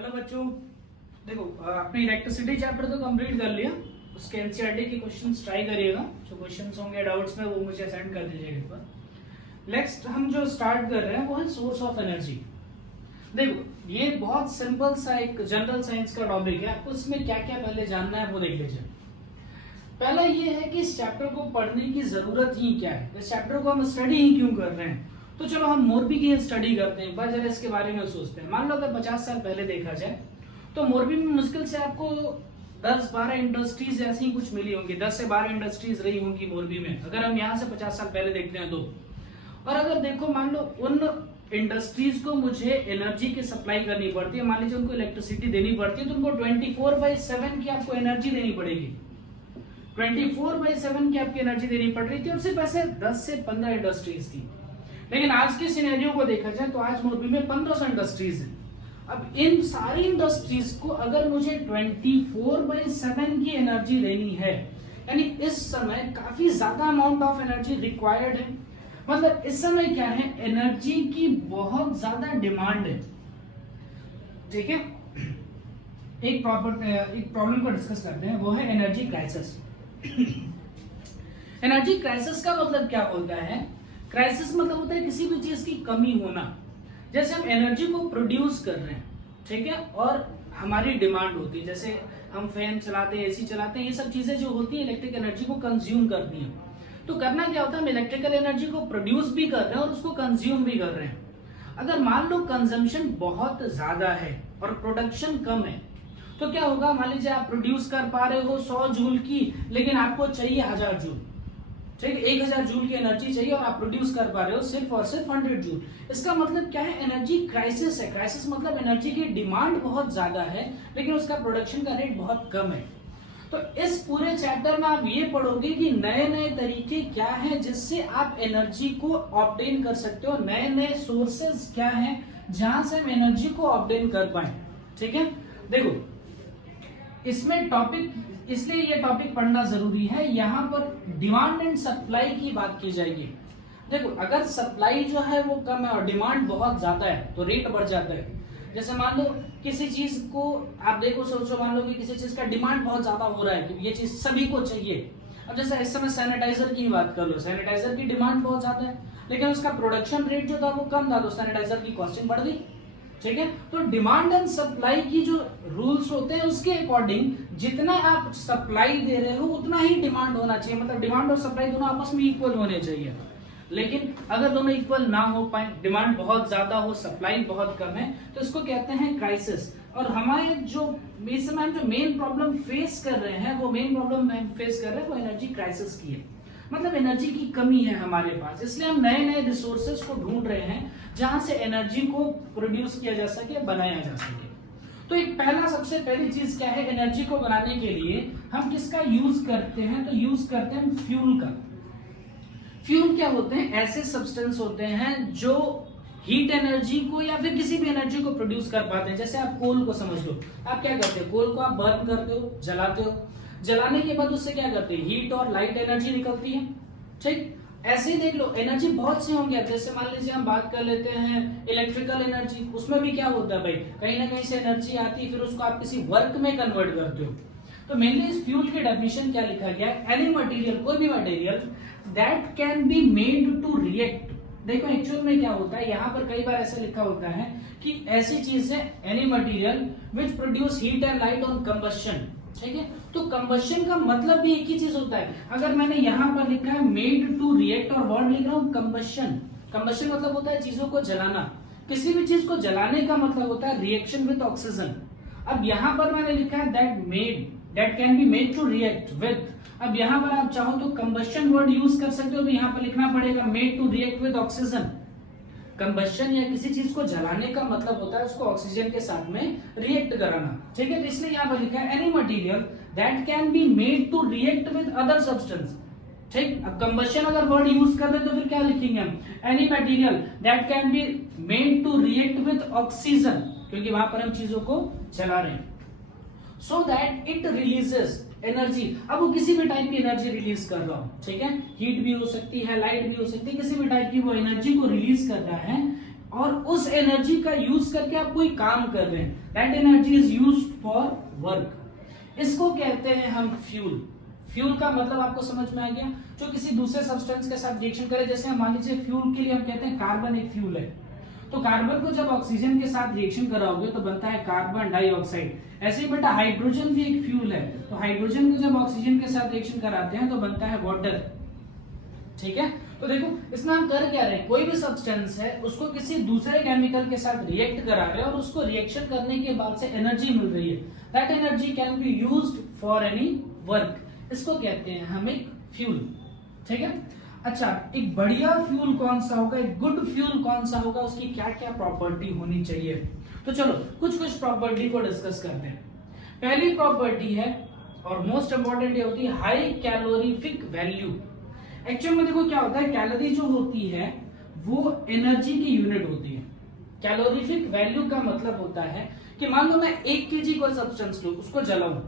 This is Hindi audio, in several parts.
हेलो बच्चों, देखो अपनी इलेक्ट्रिसिटी चैप्टर तो कंप्लीट कर लिया। उसके एनसीईआरटी के क्वेश्चंस ट्राई करिएगा। जो क्वेश्चंस होंगे डाउट्स में वो मुझे सेंड कर दीजिएगा एक बार। नेक्स्ट हम जो स्टार्ट कर रहे हैं वो है सोर्स ऑफ एनर्जी। देखो ये बहुत सिंपल सा एक जनरल साइंस का टॉपिक है। आपको इसमें क्या क्या पहले जानना है वो देख लीजिए। पहला ये है कि इस चैप्टर को पढ़ने की जरूरत ही क्या है, इस चैप्टर को हम स्टडी ही क्यों कर रहे हैं। तो चलो हम मोरबी की स्टडी करते हैं, एक बार जरा इसके बारे में सोचते हैं। मान लो अगर 50 साल पहले देखा जाए तो मोरबी में मुश्किल से आपको 10-12 इंडस्ट्रीज ऐसी ही कुछ मिली होंगी, 10 से 12 इंडस्ट्रीज रही होंगी मोरबी में, अगर हम यहाँ से 50 साल पहले देखते हैं तो। और अगर देखो मान लो उन इंडस्ट्रीज को मुझे एनर्जी की सप्लाई करनी पड़ती है, मान लीजिए उनको इलेक्ट्रिसिटी देनी पड़ती है, तो उनको 24/7 की आपको एनर्जी देनी पड़ेगी। 24/7 की आपकी एनर्जी देनी पड़ रही थी और सिर्फ ऐसे 10 से 15 इंडस्ट्रीज थी। लेकिन आज के सिनेरियो को देखा जाए तो आज मोरबी में 1500 इंडस्ट्रीज हैं। अब इन सारी इंडस्ट्रीज को अगर मुझे 24/7 की एनर्जी देनी है, यानी इस समय काफी ज्यादा अमाउंट ऑफ एनर्जी रिक्वायर्ड है। मतलब इस समय क्या है, एनर्जी की बहुत ज्यादा डिमांड है। ठीक है, एक प्रॉब्लम को डिस्कस करते हैं, वो है एनर्जी क्राइसिस। एनर्जी क्राइसिस का मतलब क्या होता है? क्राइसिस मतलब होता है किसी भी चीज की कमी होना। जैसे हम एनर्जी को प्रोड्यूस कर रहे हैं, ठीक है, और हमारी डिमांड होती है, जैसे हम फैन चलाते हैं, एसी चलाते हैं, ये सब चीजें जो होती है इलेक्ट्रिक एनर्जी को कंज्यूम करती हैं। तो करना क्या होता है, हम इलेक्ट्रिकल एनर्जी को प्रोड्यूस भी कर रहे हैं और उसको कंज्यूम भी कर रहे हैं। अगर मान लो कंजम्पशन बहुत ज्यादा है और प्रोडक्शन कम है तो क्या होगा, मान लीजिए आप प्रोड्यूस कर पा रहे हो 100 जूल की, लेकिन आपको चाहिए 1000 जूल, ठीक है, 1000 जूल की एनर्जी चाहिए और आप प्रोड्यूस कर पा रहे हो सिर्फ और सिर्फ 100 जूल। इसका मतलब क्या है, एनर्जी क्राइसिस है। क्राइसिस मतलब एनर्जी की डिमांड बहुत ज्यादा है लेकिन उसका प्रोडक्शन का रेट बहुत कम है। तो इस पूरे चैप्टर में आप ये पढ़ोगे कि नए नए तरीके क्या हैं जिससे आप एनर्जी को ऑब्टेन कर सकते हो, नए नए सोर्सेज क्या हैं जहां से हम एनर्जी को ऑब्टेन कर पाए। ठीक है, देखो इसमें टॉपिक, इसलिए ये टॉपिक पढ़ना जरूरी है। यहाँ पर डिमांड एंड सप्लाई की बात की जाएगी। देखो अगर सप्लाई जो है वो कम है और डिमांड बहुत ज्यादा है तो रेट बढ़ जाता है। जैसे मान लो किसी चीज को आप देखो, सोचो, मान लो कि किसी चीज का डिमांड बहुत ज्यादा हो रहा है कि ये चीज सभी को चाहिए। अब जैसे इस समय सैनिटाइजर की बात कर लो, सैनिटाइजर की डिमांड बहुत ज्यादा है लेकिन उसका प्रोडक्शन रेट जो था वो कम था, तो सैनिटाइजर की कॉस्टिंग बढ़ गई। ठीक है, तो डिमांड एंड सप्लाई की जो रूल्स होते हैं उसके अकॉर्डिंग जितना आप सप्लाई दे रहे हो उतना ही डिमांड होना चाहिए। मतलब डिमांड और सप्लाई दोनों आपस में इक्वल होने चाहिए। लेकिन अगर दोनों इक्वल ना हो पाए, डिमांड बहुत ज्यादा हो, सप्लाई बहुत कम है, तो इसको कहते हैं क्राइसिस। और हमारे जो इस समय हम जो मेन प्रॉब्लम फेस कर रहे हैं, वो मेन प्रॉब्लम हम फेस कर रहे हैं वो एनर्जी क्राइसिस की है। मतलब एनर्जी की कमी है हमारे पास, इसलिए हम नए नए रिसोर्सेज को ढूंढ रहे हैं जहां से एनर्जी को प्रोड्यूस किया जा सके, बनाया जा सके। तो एक पहला, सबसे पहली चीज क्या है, एनर्जी को बनाने के लिए हम किसका यूज करते हैं? तो यूज करते हैं फ्यूल का। फ्यूल क्या होते हैं? ऐसे सब्सटेंस होते हैं जो हीट एनर्जी को या फिर किसी भी एनर्जी को प्रोड्यूस कर पाते हैं। जैसे आप कोल को समझ लो, आप क्या करते हो, कोल को आप बर्न करते हो, जलाते हो, जलाने के बाद उससे क्या करते हैं, हीट और लाइट एनर्जी निकलती है। ठीक, ऐसे ही देख लो एनर्जी बहुत सी होंगी। जैसे मान लीजिए हम बात कर लेते हैं इलेक्ट्रिकल एनर्जी, उसमें भी क्या होता है भाई, कहीं ना कहीं से एनर्जी आती है, फिर उसको आप किसी वर्क में कन्वर्ट करते हो। तो मेनली इस फ्यूल की डेफिनेशन क्या लिखा गया है, एनी मटेरियल, कोई भी material that can be made to react. देखो एक्चुअल में क्या होता है, यहाँ पर कई बार ऐसा लिखा होता है कि ऐसी चीज है any material which produce heat and light on combustion. ठीक है, तो कंबशन का मतलब भी एक ही चीज होता है। अगर मैंने यहाँ पर लिखा है मेड टू रिएक्ट और वर्ड लिख रहा हूँ कंबशन, कंबशन मतलब होता है चीजों को जलाना। किसी भी चीज को जलाने का मतलब होता है रिएक्शन विद ऑक्सीजन। अब यहाँ पर मैंने लिखा है that can be made to react with. अब यहाँ पर आप चाहो तो कंबशन वर्ड यूज कर सकते हो, तो यहाँ पर लिखना पड़ेगा made to react with oxygen. Combustion या किसी चीज को जलाने का मतलब होता है उसको ऑक्सीजन के साथ में रिएक्ट कराना। ठीक है, तो इसलिए यहाँ पर लिखा है any material that can be made to react with other substance. ठीक, अब कंबशन अगर वर्ड यूज कर रहे तो फिर क्या लिखेंगे हम, any material that can be made to react with oxygen, क्योंकि वहां पर हम चीजों को जला रहे हैं। So that it releases energy. अब वो किसी भी टाइप की एनर्जी रिलीज कर रहा हूं, ठीक है, हीट भी हो सकती है, लाइट भी हो सकती है, किसी भी टाइप की वो एनर्जी को रिलीज कर रहा है और उस एनर्जी का यूज करके आप कोई काम कर रहे हैं, that energy is used for work, इसको कहते हैं हम फ्यूल। फ्यूल का मतलब आपको समझ में आ गया, जो किसी दूसरे सब्सटेंस के साथ रिएक्शन करे। जैसे हम मान लीजिए फ्यूल के लिए हम कहते हैं कार्बन एक फ्यूल है, तो कार्बन को जब ऑक्सीजन के साथ रिएक्शन कराओगे तो बनता है कार्बन डाइऑक्साइड। ऐसे ही बेटा हाइड्रोजन भी एक फ्यूल है, तो हाइड्रोजन को जब ऑक्सीजन के साथ रिएक्शन कराते हैं तो बनता है वाटर। ठीक है, तो देखो इसमें हम कर क्या रहे हैं, कोई भी सब्सटेंस है उसको किसी दूसरे केमिकल के साथ रिएक्ट करा रहे हैं और उसको रिएक्शन करने के बाद से एनर्जी मिल रही है, that energy can be used for any work, इसको कहते हैं हम एक फ्यूल। ठीक है, अच्छा एक बढ़िया फ्यूल कौन सा होगा, एक गुड फ्यूल कौन सा होगा, उसकी क्या क्या प्रॉपर्टी होनी चाहिए, तो चलो कुछ कुछ प्रॉपर्टी को डिस्कस करते हैं। पहली प्रॉपर्टी है और मोस्ट इंपॉर्टेंट ये होती है हाई कैलोरीफिक वैल्यू। एक्चुअल में देखो क्या होता है, कैलोरी जो होती है वो एनर्जी की यूनिट होती है। कैलोरीफिक वैल्यू का मतलब होता है कि मान लो मैं 1 केजी कोई सब्सटेंस लूं, उसको जलाऊं,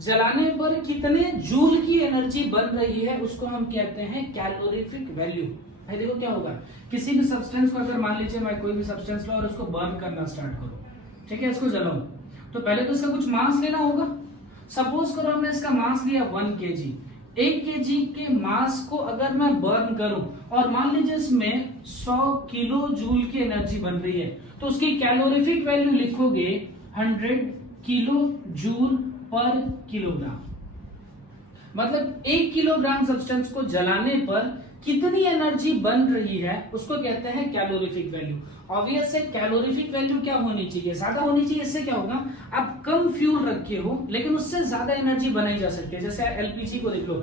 जलाने पर कितने जूल की एनर्जी बन रही है उसको हम कहते हैं कैलोरीफिक वैल्यू। भाई देखो क्या होगा, किसी भी सब्सटेंस को अगर मान लीजिए मैं कोई भी सब्सटेंस लूं और उसको बर्न करना स्टार्ट करूं, ठीक है, इसको जलाऊं, तो पहले तो इसका कुछ मास लेना होगा। सपोज करो हमने इसका मास लिया 1 केजी, 1 केजी के मास को अगर मैं बर्न करूं और मान लीजिए इसमें 100 किलो जूल की एनर्जी बन रही है, तो उसकी कैलोरीफिक वैल्यू लिखोगे 100 किलो जूल पर किलोग्राम। मतलब 1 किलोग्राम सब्सटेंस को जलाने पर कितनी एनर्जी बन रही है उसको कहते हैं कैलोरीफिक वैल्यू। ऑब्वियस है कैलोरीफिक वैल्यू क्या होनी चाहिए, ज्यादा होनी चाहिए। इससे क्या होगा, आप कम फ्यूल रखे हो लेकिन उससे ज्यादा एनर्जी बनाई जा सकती है। जैसे एलपीजी को देख लो,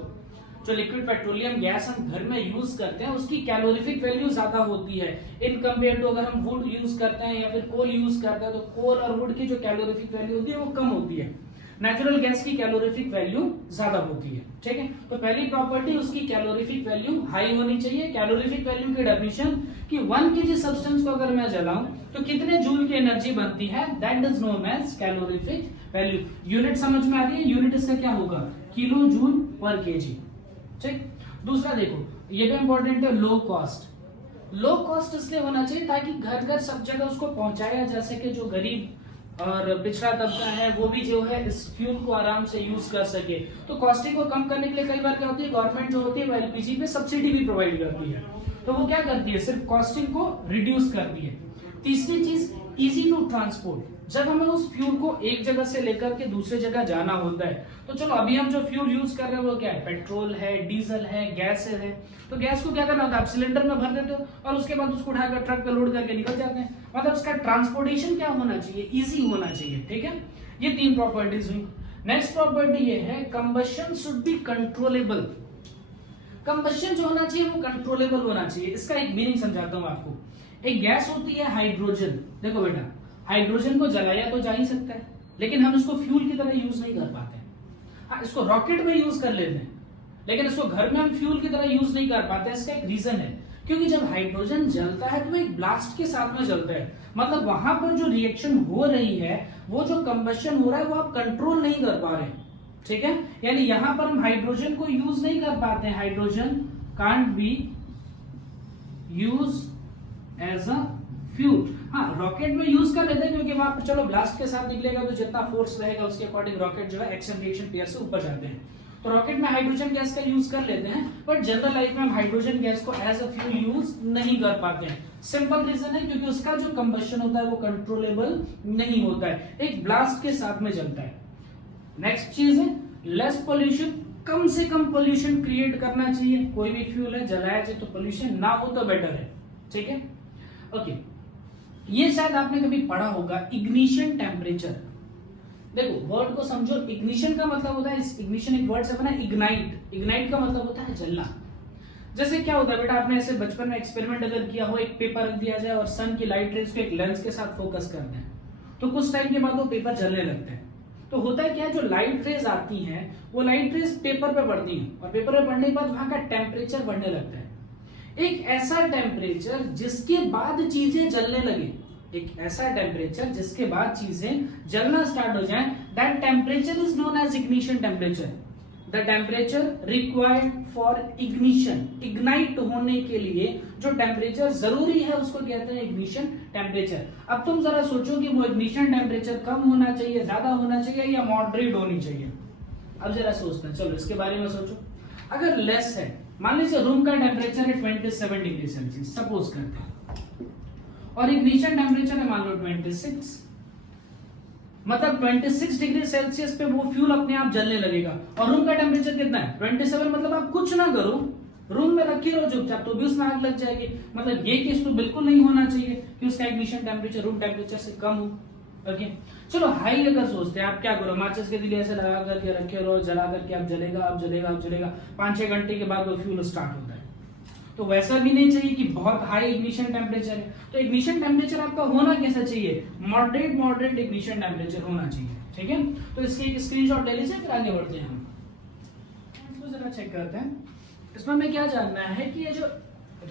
जो लिक्विड पेट्रोलियम गैस हम घर में यूज करते हैं उसकी कैलोरीफिक वैल्यू ज्यादा होती है इन कंपेयर टू अगर हम वुड यूज करते हैं या फिर कोल यूज करते हैं, तो कोल और वुड की जो कैलोरीफिक वैल्यू होती है वो कम होती है। नेचुरल गैस की कैलोरीफिक वैल्यू ज्यादा होती है। ठीक है, तो पहली प्रॉपर्टी उसकी कैलोरीफिक वैल्यू हाई होनी चाहिए। कैलोरीफिक वैल्यू की डेफिनेशन कि 1 केजी सब्सटेंस को अगर मैं जलाऊं तो कितने जूल की एनर्जी बनती है, that is known as calorific value. Unit समझ में आ रही है, यूनिट इसका क्या होगा, किलो जूल पर केजी। ठीक, दूसरा देखो ये भी इंपॉर्टेंट है, लो कॉस्ट। लो कॉस्ट इसलिए होना चाहिए ताकि घर घर सब जगह उसको पहुंचाया जा सके, जो गरीब और पिछड़ा तबका है वो भी जो है इस फ्यूल को आराम से यूज कर सके। तो कॉस्टिंग को कम करने के लिए कई बार क्या होती है, गवर्नमेंट जो होती है वो एलपीजी पे सब्सिडी भी प्रोवाइड करती है, तो वो क्या करती है, सिर्फ कॉस्टिंग को रिड्यूस करती है। तीसरी चीज इजी टू ट्रांसपोर्ट। जब हमें उस फ्यूल को एक जगह से लेकर के दूसरे जगह जाना होता है, तो चलो अभी हम जो फ्यूल यूज कर रहे हैं वो क्या है, पेट्रोल है, डीजल है, गैस है, तो गैस को क्या करना होता है, आप सिलेंडर में भर देते हो और उसके बाद उसको उठाकर ट्रक पे लोड करके निकल जाते हैं। मतलब उसका ट्रांसपोर्टेशन क्या होना चाहिए, इजी होना चाहिए। ठीक है, ये 3 प्रॉपर्टीज हुई। नेक्स्ट प्रॉपर्टी ये है combustion should be controllable. Combustion जो होना चाहिए वो कंट्रोलेबल होना चाहिए। इसका एक मीनिंग समझाता हूं आपको। एक गैस होती है हाइड्रोजन, देखो बेटा हाइड्रोजन को जलाया तो जा ही सकता है लेकिन हम इसको फ्यूल की तरह यूज नहीं कर पाते। हाँ, इसको रॉकेट में यूज कर लेते हैं लेकिन इसको घर में हम फ्यूल की तरह यूज नहीं कर पाते। इसका एक रीजन है, क्योंकि जब हाइड्रोजन जलता है तो वो एक ब्लास्ट के साथ में जलता है। मतलब वहां पर जो रिएक्शन हो रही है, वो जो कंबशन हो रहा है वो आप कंट्रोल नहीं कर पा रहे। ठीक है, यानी यहां पर हम हाइड्रोजन को यूज नहीं कर पाते। Hydrogen can't be use as a fuel. हाँ, रॉकेट में यूज कर लेते हैं क्योंकि वहां पर चलो ब्लास्ट के साथ निकलेगा तो जितना फोर्स रहेगा उसके अकॉर्डिंग रॉकेट जो है एक्शन रिएक्शन पेयर से ऊपर जाते हैं, तो रॉकेट में हाइड्रोजन गैस का यूज कर लेते हैं। बट जनरल लाइफ में हम हाइड्रोजन गैस को एज अ फ्यूल यूज नहीं कर पाते हैं। सिंपल रीजन है क्योंकि उसका जो कंबशन होता है वो कंट्रोलेबल नहीं होता है, एक ब्लास्ट के साथ में जलता है। नेक्स्ट चीज है लेस पोल्यूशन। कम से कम पोल्यूशन क्रिएट करना चाहिए। कोई भी फ्यूल है जलाया जाए तो पोल्यूशन ना हो तो बेटर है। ठीक है, ओके, ये शायद आपने कभी पढ़ा होगा इग्निशन टेम्परेचर। देखो वर्ड को समझो, इग्निशन का मतलब होता है, इग्निशन एक वर्ड से बना इग्नाइट। इग्नाइट का मतलब होता है जलना। जैसे क्या होता है बेटा, आपने ऐसे बचपन में एक्सपेरिमेंट अगर किया हो, एक पेपर रख दिया जाए और सन की लाइट रेज को एक लेंस के साथ फोकस कर दें, तो कुछ टाइम के बाद वो पेपर जलने लगता है। तो होता है क्या, जो लाइट रेज आती हैं वो लाइट रेज पेपर पे पड़ती हैं और पेपर पे पड़ने के बाद वहां का टेम्परेचर बढ़ने लगता है। एक ऐसा टेम्परेचर जिसके बाद चीजें जलने लगे, एक ऐसा टेम्परेचर जिसके बाद चीजें जलना स्टार्ट हो जाएं, that temperature is known as ignition temperature. The temperature required for ignition, ignite होने के लिए जो टेम्परेचर जरूरी है उसको कहते हैं इग्निशन टेम्परेचर। अब तुम जरा सोचो कि वो इग्निशन टेम्परेचर कम होना चाहिए, ज्यादा होना चाहिए या मॉडरेट होनी चाहिए। अब जरा सोचते हैं, चलो इसके बारे में सोचो। अगर लेस है, मान लीजिए रूम का टेम्परेचर है 27 डिग्री सेल्सियस सपोज करते हैं, और इग्निशन टेम्परेचर है मान लो 26, मतलब 26 डिग्री सेल्सियस पे वो फ्यूल अपने आप जलने लगेगा। और रूम का टेम्परेचर कितना है 27, मतलब आप कुछ ना करो, रूम में रखी रहो चुपचाप, तो भी उसमें आग लग जाएगी। मतलब ये केस तो बिल्कुल नहीं होना चाहिए कि उसका इग्निशन टेम्परेचर रूम टेम्परेचर से कम हो। ओके, चलो हाई अगर सोचते हैं, आप क्या करो, माचिस के दिले ऐसे लगा करके रखे रहो, जला करके आप जलेगा, आप जलेगा, आप जलेगा, 5-6 घंटे के बाद वो फ्यूल स्टार्ट होता है। तो वैसा भी नहीं चाहिए कि बहुत हाई इग्निशन टेम्परेचर है। तो इग्निशन टेम्परेचर आपका होना कैसा चाहिए, मॉडरेट इग्निशन टेम्परेचर होना चाहिए। ठीक है, तो इसके एक स्क्रीनशॉट ले लीजिए, फिर आगे बढ़ते हैं हम। इसको जरा चेक करते हैं। इसमें हमें क्या जानना है कि ये जो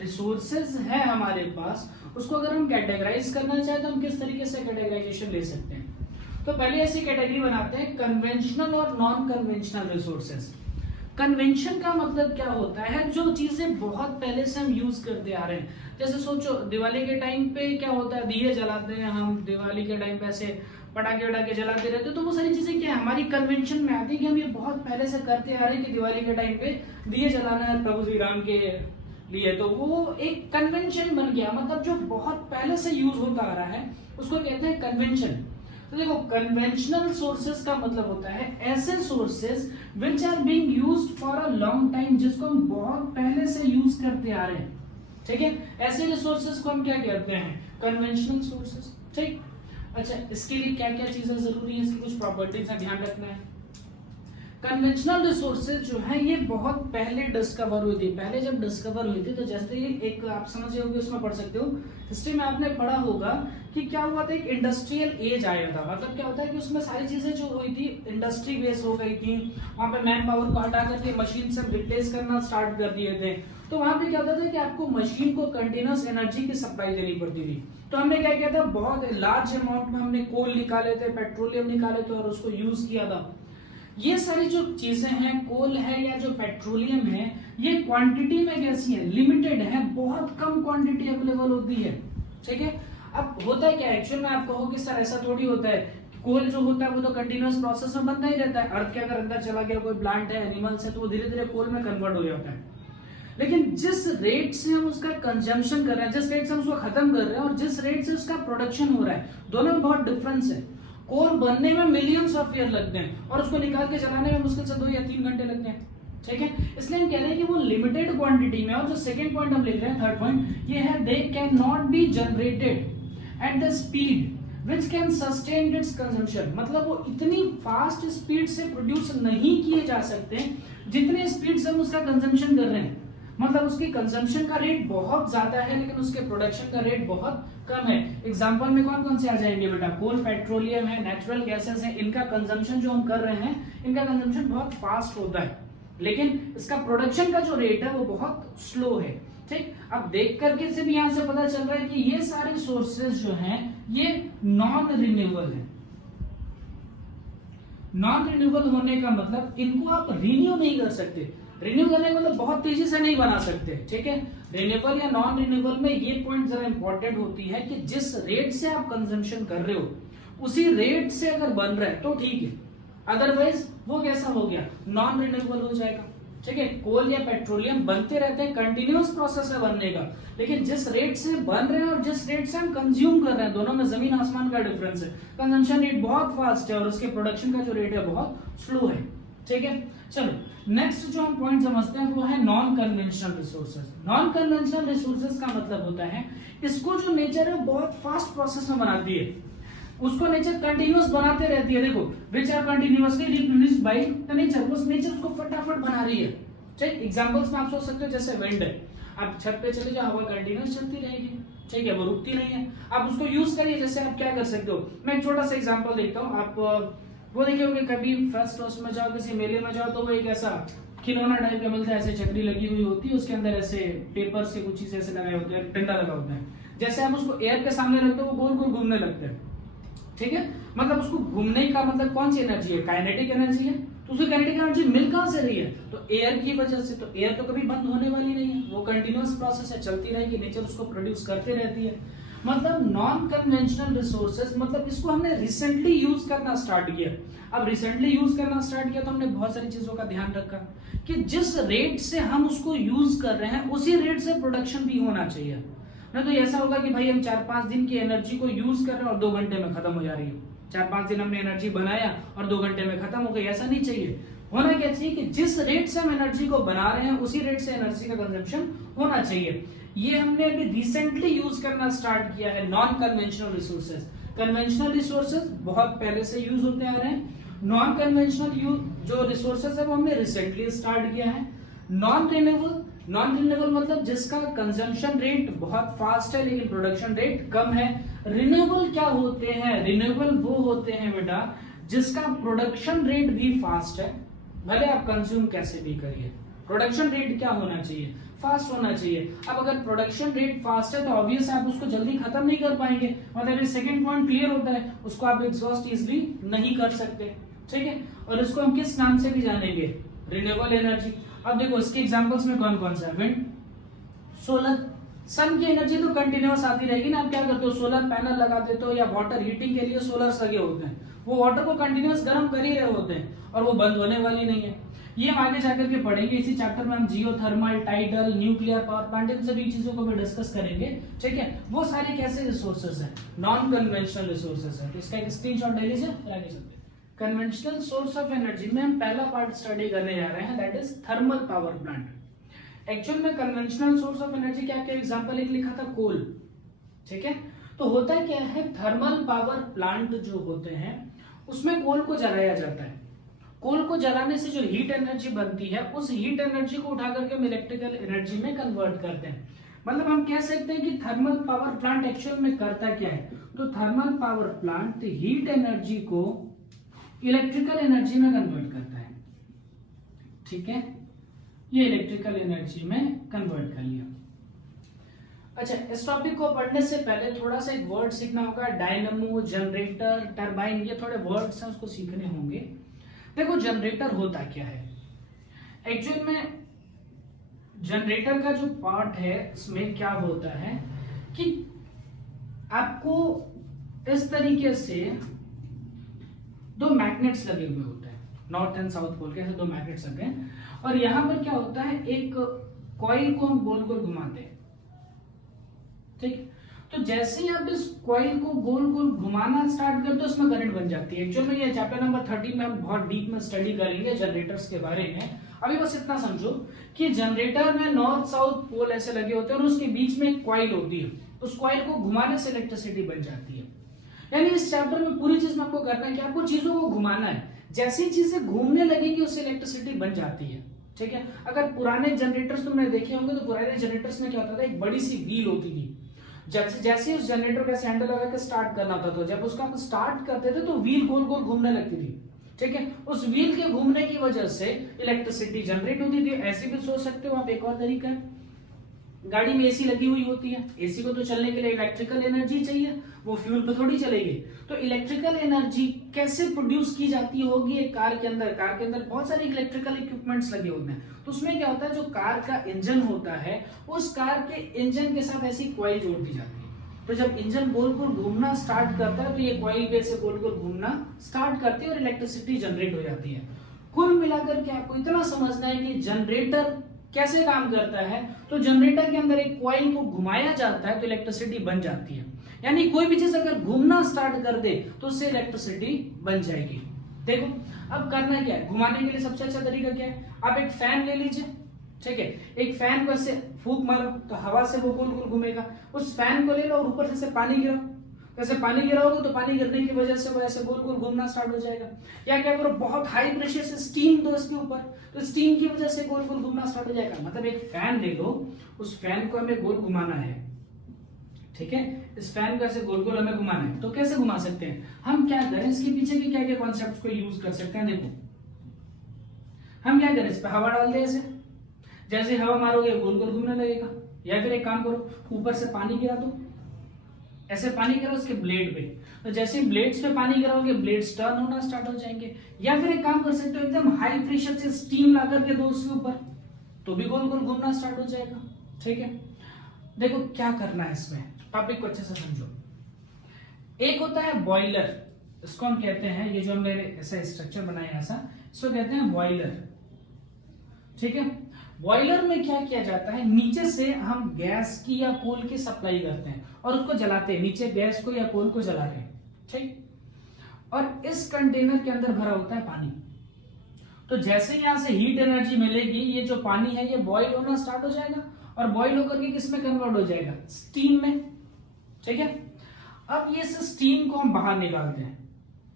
रिसोर्सेज है हमारे पास, उसको अगर हम कैटेगराइज करना चाहें तो हम किस तरीके से कैटेगराइजेशन ले सकते हैं। तो पहले ऐसी कैटेगरी बनाते हैं, कन्वेंशनल और नॉन कन्वेंशनल रिसोर्सेज। कन्वेंशन का मतलब क्या होता है, जो चीजें बहुत पहले से हम यूज करते आ रहे हैं। जैसे सोचो दिवाली के टाइम पे क्या होता है, दिए जलाते हैं हम, दिवाली के टाइम पे ऐसे पटाखे वटाखे जलाते रहते हैं। तो वो सारी चीजें क्या है हमारी कन्वेंशन में आती है कि हम ये बहुत पहले से करते आ रहे हैं कि दिवाली के टाइम पे दिए जलाना है प्रभु श्री राम के लिए। तो वो एक कन्वेंशन बन गया, मतलब जो बहुत पहले से यूज होता आ रहा है उसको कहते हैं कन्वेंशन। तो देखो कन्वेंशनल सोर्सेज का मतलब होता है ऐसे sources which are being used for a long time, जिसको हम बहुत पहले से यूज करते आ रहे हैं। ठीक है, ऐसे रिसोर्सेज को हम क्या कहते हैं, कन्वेंशनल सोर्सेज। ठीक, अच्छा इसके लिए क्या क्या चीजें जरूरी है, इसकी कुछ प्रॉपर्टीज का ध्यान रखना है। कन्वेंशनल रिसोर्सेज जो है ये बहुत पहले डिस्कवर हुई थी। पहले जब डिस्कवर हुई थी तो जैसे एक आप समझ होगे उसमें पढ़ सकते हो, हिस्ट्री में आपने पढ़ा होगा कि क्या हुआ था, एक इंडस्ट्रियल एज आया था। मतलब क्या होता है कि उसमें सारी चीजें जो हुई थी इंडस्ट्री बेस हो गई थी, वहां पे मैन पावर को हटा करके मशीन से रिप्लेस करना स्टार्ट कर दिए थे। तो वहां पे क्या होता था कि आपको मशीन को कंटिन्यूअस एनर्जी की सप्लाई देनी पड़ती थी। तो हमने क्या किया था, बहुत लार्ज अमाउंट में हमने कोल निकाले थे, पेट्रोलियम निकाले थे और उसको यूज किया था। ये सारी जो चीजें हैं, कोल है या जो पेट्रोलियम है, ये क्वांटिटी में कैसी है, लिमिटेड है, बहुत कम क्वांटिटी अवेलेबल होती है। ठीक है, अब होता है क्या, एक्चुअल में आप कहो कि सर ऐसा थोड़ी होता है, कोल जो होता है वो तो कंटिन्यूअस प्रोसेस में बनता ही रहता है। अर्थ के अगर अंदर चला गया कोई प्लांट है, एनिमल्स है, तो वो धीरे धीरे कोल में कन्वर्ट हो जाता है। लेकिन जिस रेट से हम उसका कंजम्पशन कर रहे हैं, जिस रेट से हम उसको खत्म कर रहे हैं और जिस रेट से उसका प्रोडक्शन हो रहा है, दोनों में बहुत डिफरेंस है। कोल बनने में मिलियंस ऑफ ईयर लगते हैं और उसको निकाल के जलाने में मुश्किल से 2 या 3 घंटे लगते हैं। ठीक है, इसलिए हम कह रहे हैं कि वो लिमिटेड क्वांटिटी में। और जो सेकंड पॉइंट हम लिख रहे हैं, थर्ड पॉइंट ये है, they can not be generated at the speed which can sustain it's consumption. मतलब वो इतनी फास्ट स्पीड से प्रोड्यूस नहीं किए जा सकते जितने स्पीड से हम उसका कंजम्पशन कर रहे हैं। मतलब उसकी कंजम्पशन का रेट बहुत ज्यादा है लेकिन उसके प्रोडक्शन का रेट बहुत कम है। एग्जांपल में कौन कौन से आ जाएंगे बेटा, कोल, पेट्रोलियम है, नेचुरल गैसेस है, इनका कंजम्पशन जो हम कर रहे हैं, इनका कंजम्पशन बहुत फास्ट होता है लेकिन इसका प्रोडक्शन का जो रेट है वो बहुत स्लो है। ठीक, अब देख करके से भी यहां से पता चल रहा है कि ये सारे सोर्सेज जो हैं ये नॉन रिन्यूएबल है। नॉन रिन्यूएबल होने का मतलब इनको आप रिन्यू नहीं कर सकते। रिन्यू करने का मतलब बहुत तेजी से नहीं बना सकते। ठीक है, रिन्यूएबल या नॉन रिन्यूएबल में ये पॉइंट जरा इंपॉर्टेंट होती है कि जिस रेट से आप कंजम्पशन कर रहे हो उसी रेट से अगर बन रहा है तो ठीक है, अदरवाइज वो कैसा हो गया, नॉन रिन्यूएबल हो जाएगा। ठीक है, कोल या पेट्रोलियम बनते रहते हैं, कंटिन्यूअस प्रोसेस है बनने का, लेकिन जिस रेट से बन रहे हैं और जिस रेट से हम कंज्यूम कर रहे हैं, दोनों में जमीन आसमान का डिफरेंस है। कंजम्पशन रेट बहुत फास्ट है और उसके प्रोडक्शन का जो रेट है बहुत स्लो है। ठीक है, चलो नेक्स्ट जो हम पॉइंट समझते हैं वो है non conventional resources. Non conventional resources का मतलब होता है इसको जो नेचर है बहुत फास्ट प्रोसेस में बनाती है, उसको नेचर कंटिन्यूअस बनाते रहती है। देखो, which are continuously replenished by the nature, उस नेचर उसको फटाफट बना रही है। ठीक, एग्जांपल्स में आप सोच सकते हो जैसे विंड है, आप छत पे चले जाओ, हवा कंटिन्यूअस चलती रहेगी। ठीक है, वो रुकती नहीं है, आप उसको यूज करिए। जैसे आप क्या कर सकते हो, मैं एक छोटा सा एग्जांपल देता हूँ। आप वो देखिए होंगे कभी फेस्ट हाउस में जाओ, किसी मेले में जाओ, तो वो एक ऐसा खिलौना टाइप का मिलता है, ऐसे छतरी लगी हुई होती है, उसके अंदर ऐसे पेपर से कुछ चीज ऐसे लगाए होते हैं, डंडा लगा होता है। जैसे आप उसको एयर के सामने रखते हो वो गोल गोल घूमने लगते हैं। ठीक है, मतलब उसको घूमने का मतलब कौन सी एनर्जी है, काइनेटिक एनर्जी है। तो उसकी काइनेटिक एनर्जी मिल कहां से रही है? तो एयर की वजह से। तो एयर तो कभी बंद होने वाली नहीं है, वो कंटिन्यूअस प्रोसेस है, चलती रहेगी, नेचर उसको प्रोड्यूस करते रहती है। मतलब नॉन कन्वेंशनल रिसोर्सेज, मतलब इसको हमने रिसेंटली यूज करना स्टार्ट किया। अब रिसेंटली यूज करना स्टार्ट किया तो हमने बहुत सारी चीजों का ध्यान रखा कि जिस रेट से हम उसको यूज कर रहे हैं उसी रेट से प्रोडक्शन भी होना चाहिए। ना तो ऐसा होगा कि भाई हम 4-5 दिन की एनर्जी को यूज कर रहे हैं और 2 घंटे में खत्म हो जा रही है। 4-5 दिन हमने एनर्जी बनाया और 2 घंटे में खत्म हो गई, ऐसा नहीं चाहिए। होना क्या चाहिए कि जिस रेट से हम एनर्जी को बना रहे हैं उसी रेट से एनर्जी का कंजम्पशन होना चाहिए। ये हमने अभी रिसेंटली यूज करना स्टार्ट किया है non conventional resources. Conventional resources बहुत पहले से यूज होते आ रहे हैं, नॉन कन्वेंशनल जो रिसोर्सेज है वो हमने रिसेंटली स्टार्ट किया है। नॉन रिन्यूएबल मतलब जिसका कंजम्पशन रेट बहुत फास्ट है लेकिन प्रोडक्शन रेट कम है। रिन्यूएबल क्या होते हैं? रिन्यूएबल वो होते हैं बेटा जिसका प्रोडक्शन रेट भी फास्ट है, भले आप कंज्यूम कैसे भी करिए, प्रोडक्शन रेट क्या होना चाहिए? फास्ट होना चाहिए। अब अगर प्रोडक्शन रेट फास्ट है तो ऑब्वियस आप उसको जल्दी खत्म नहीं कर पाएंगे, मतलब ये सेकंड पॉइंट क्लियर होता है, उसको आप एग्जॉस्ट इजीली नहीं कर सकते, ठीक है। और इसको हम किस नाम से भी जानेंगे? Renewable energy. अब देखो इसके एग्जांपल्स में कौन कौन सा है? Wind, solar. सन की एनर्जी तो कंटिन्यूअस आती रहेगी ना, आप क्या करते हो? सोलर पैनल लगा देते हो या वाटर हीटिंग के लिए सोलर लगे होते हैं, वो वाटर को कंटिन्यूअस गर्म कर ही रहे होते हैं और वो बंद होने वाली नहीं है। ये हम आगे जाकर के पढ़ेंगे, इसी चैप्टर में हम geothermal, tidal, nuclear power plant, इन सभी चीजों को भी डिस्कस करेंगे, ठीक है। वो सारे कैसे रिसोर्सेज हैं? नॉन कन्वेंशनल रिसोर्सेज है। तो इसका एक स्क्रीनशॉट ले लीजिए, आगे चलते हैं। कन्वेंशनल सोर्स ऑफ एनर्जी में हम पहला पार्ट स्टडी करने जा रहे हैं, that is thermal power plant. Actual में कन्वेंशनल सोर्स ऑफ एनर्जी क्या क्या एग्जांपल एक लिखा था, कोल, ठीक है। तो होता क्या है, थर्मल पावर प्लांट जो होते हैं उसमें कोल को जलाया जाता है। कोल को जलाने से जो हीट एनर्जी बनती है उस हीट एनर्जी को उठा करके हम इलेक्ट्रिकल एनर्जी में कन्वर्ट करते हैं। मतलब हम कह सकते हैं कि थर्मल पावर प्लांट एक्चुअल में करता क्या है? तो thermal power plant heat energy को इलेक्ट्रिकल एनर्जी में कन्वर्ट करता है, ठीक है। ये इलेक्ट्रिकल एनर्जी में कन्वर्ट कर लिया। अच्छा, इस टॉपिक को पढ़ने से पहले थोड़ा सा एक वर्ड सीखना होगा, डायनमो, जनरेटर, टरबाइन, ये थोड़े वर्ड्स हैं उसको सीखने होंगे। देखो जनरेटर होता क्या है? एक्चुअल में जनरेटर का जो पार्ट है इसमें क्या होता है कि आपको इस तरीके से 2 मैग्नेट्स लगे हुए होते हैं, नॉर्थ एंड साउथ पोल के, ऐसे 2 मैग्नेट्स लगे हैं और यहां पर क्या होता है, एक कॉइल को हम गोल गोल घुमाते हैं, ठीक। तो जैसे ही आप इस कॉइल को गोल गोल घुमाना स्टार्ट करते हो उसमें करंट बन जाती है। एक्चुअल में ये चैप्टर नंबर 13 में हम बहुत डीप में स्टडी करेंगे जनरेटर्स के बारे में। अभी बस इतना समझो कि जनरेटर में नॉर्थ साउथ पोल ऐसे लगे होते हैं और उसके बीच में एक कॉइल होती है, उस कॉइल को घुमाने से इलेक्ट्रिसिटी बन जाती है। यानी इस चैप्टर में पूरी चीज में आपको करना है कि आपको चीजों को घुमाना है, जैसी चीजें घूमने लगेगी उससे इलेक्ट्रिसिटी बन जाती है, ठीक है। अगर पुराने जनरेटर्स तुमने देखे होंगे तो पुराने जनरेटर्स में क्या होता था, एक बड़ी सी व्हील होती थी, जैसे उस जनरेटर का हैंडल लगा के स्टार्ट करना होता था, तो जब उसका आप स्टार्ट करते थे तो व्हील गोल गोल घूमने लगती थी, ठीक है। उस व्हील के घूमने की वजह से इलेक्ट्रिसिटी जनरेट होती थी। ऐसे भी सोच सकते हो आप, एक और तरीका है, गाड़ी में एसी लगी हुई होती है, एसी को तो चलने के लिए इलेक्ट्रिकल एनर्जी चाहिए, वो फ्यूल पे थोड़ी चलेगी। तो इलेक्ट्रिकल एनर्जी कैसे प्रोड्यूस की जाती होगी एक कार के अंदर? कार के अंदर बहुत सारे इलेक्ट्रिकल इक्विपमेंट्स लगे होते हैं, तो उसमें क्या होता है, जो कार का इंजन होता है उस कार के इंजन के साथ ऐसी कॉइल जोड़ दी जाती है। तो जब इंजन गोल गोल घूमना स्टार्ट करता है तो ये कॉइल भी ऐसे गोल गोल घूमना स्टार्ट करती है और इलेक्ट्रिसिटी जनरेट हो जाती है। कुल मिलाकर के आपको इतना समझना है कि जनरेटर कैसे काम करता है। तो जनरेटर के अंदर एक कॉइल को घुमाया जाता है तो इलेक्ट्रिसिटी बन जाती है। यानी कोई भी चीज अगर घूमना स्टार्ट कर दे तो उससे इलेक्ट्रिसिटी बन जाएगी। देखो अब करना क्या है, घुमाने के लिए सबसे अच्छा तरीका क्या है, आप एक फैन ले लीजिए, ठीक है। एक फैन को ऐसे फूंक मारो तो हवा से वो गोल गोल घूमेगा। उस फैन को ले लो और ऊपर से पानी गिराओ, जैसे पानी गिराओगे तो पानी गिरने की वजह से वो ऐसे गोल गोल घूमना स्टार्ट हो जाएगा। या क्या करो, बहुत हाई प्रेशर से स्टीम दो इसके ऊपर, तो स्टीम की वजह से गोल गोल घूमना स्टार्ट हो जाएगा। मतलब एक फैन ले लो, उस फैन को हमें गोल घुमाना है, ठीक है। इस फैन को ऐसे गोल गोल हमें घुमाना है, तो कैसे घुमा सकते हैं हम? क्या करें, इसके पीछे के क्या क्या कॉन्सेप्ट्स को यूज कर सकते हैं। देखो हम क्या करें, इस पे हवा डाल दें, ऐसे जैसे हवा मारोगे गोल गोल घूमने लगेगा। या फिर एक काम करो, ऊपर से पानी गिरा दो, ऐसे पानी गिरा उसके ब्लेड पे, तो जैसे ही ब्लेड्स पे पानी गिराओगे ब्लेड्स टर्न होना स्टार्ट हो जाएंगे। या फिर एक काम कर सकते हो, एकदम हाई प्रेशर से स्टीम ला करके दो उसके ऊपर, तो भी गोल गोल घूमना स्टार्ट हो जाएगा। ठीक है, देखो क्या करना है इसमें, टॉपिक को अच्छे से समझो। एक होता है बॉयलर, इसको हम कहते हैं, ये जो हमने ऐसा स्ट्रक्चर बनाया ऐसा, इसको कहते हैं बॉयलर। ठीक है, बॉयलर में क्या किया जाता है, नीचे से हम गैस की या कोल की सप्लाई करते हैं और उसको जलाते हैं, नीचे गैस को या कोल को जला रहे हैं। ठीक, और इस कंटेनर के अंदर भरा होता है पानी। तो जैसे यहां से हीट एनर्जी मिलेगी, ये जो पानी है ये बॉयल होना स्टार्ट हो जाएगा और बॉयल होकर के किस में कन्वर्ट हो जाएगा, स्टीम में। ठीक है, अब ये स्टीम को हम बाहर निकालते हैं।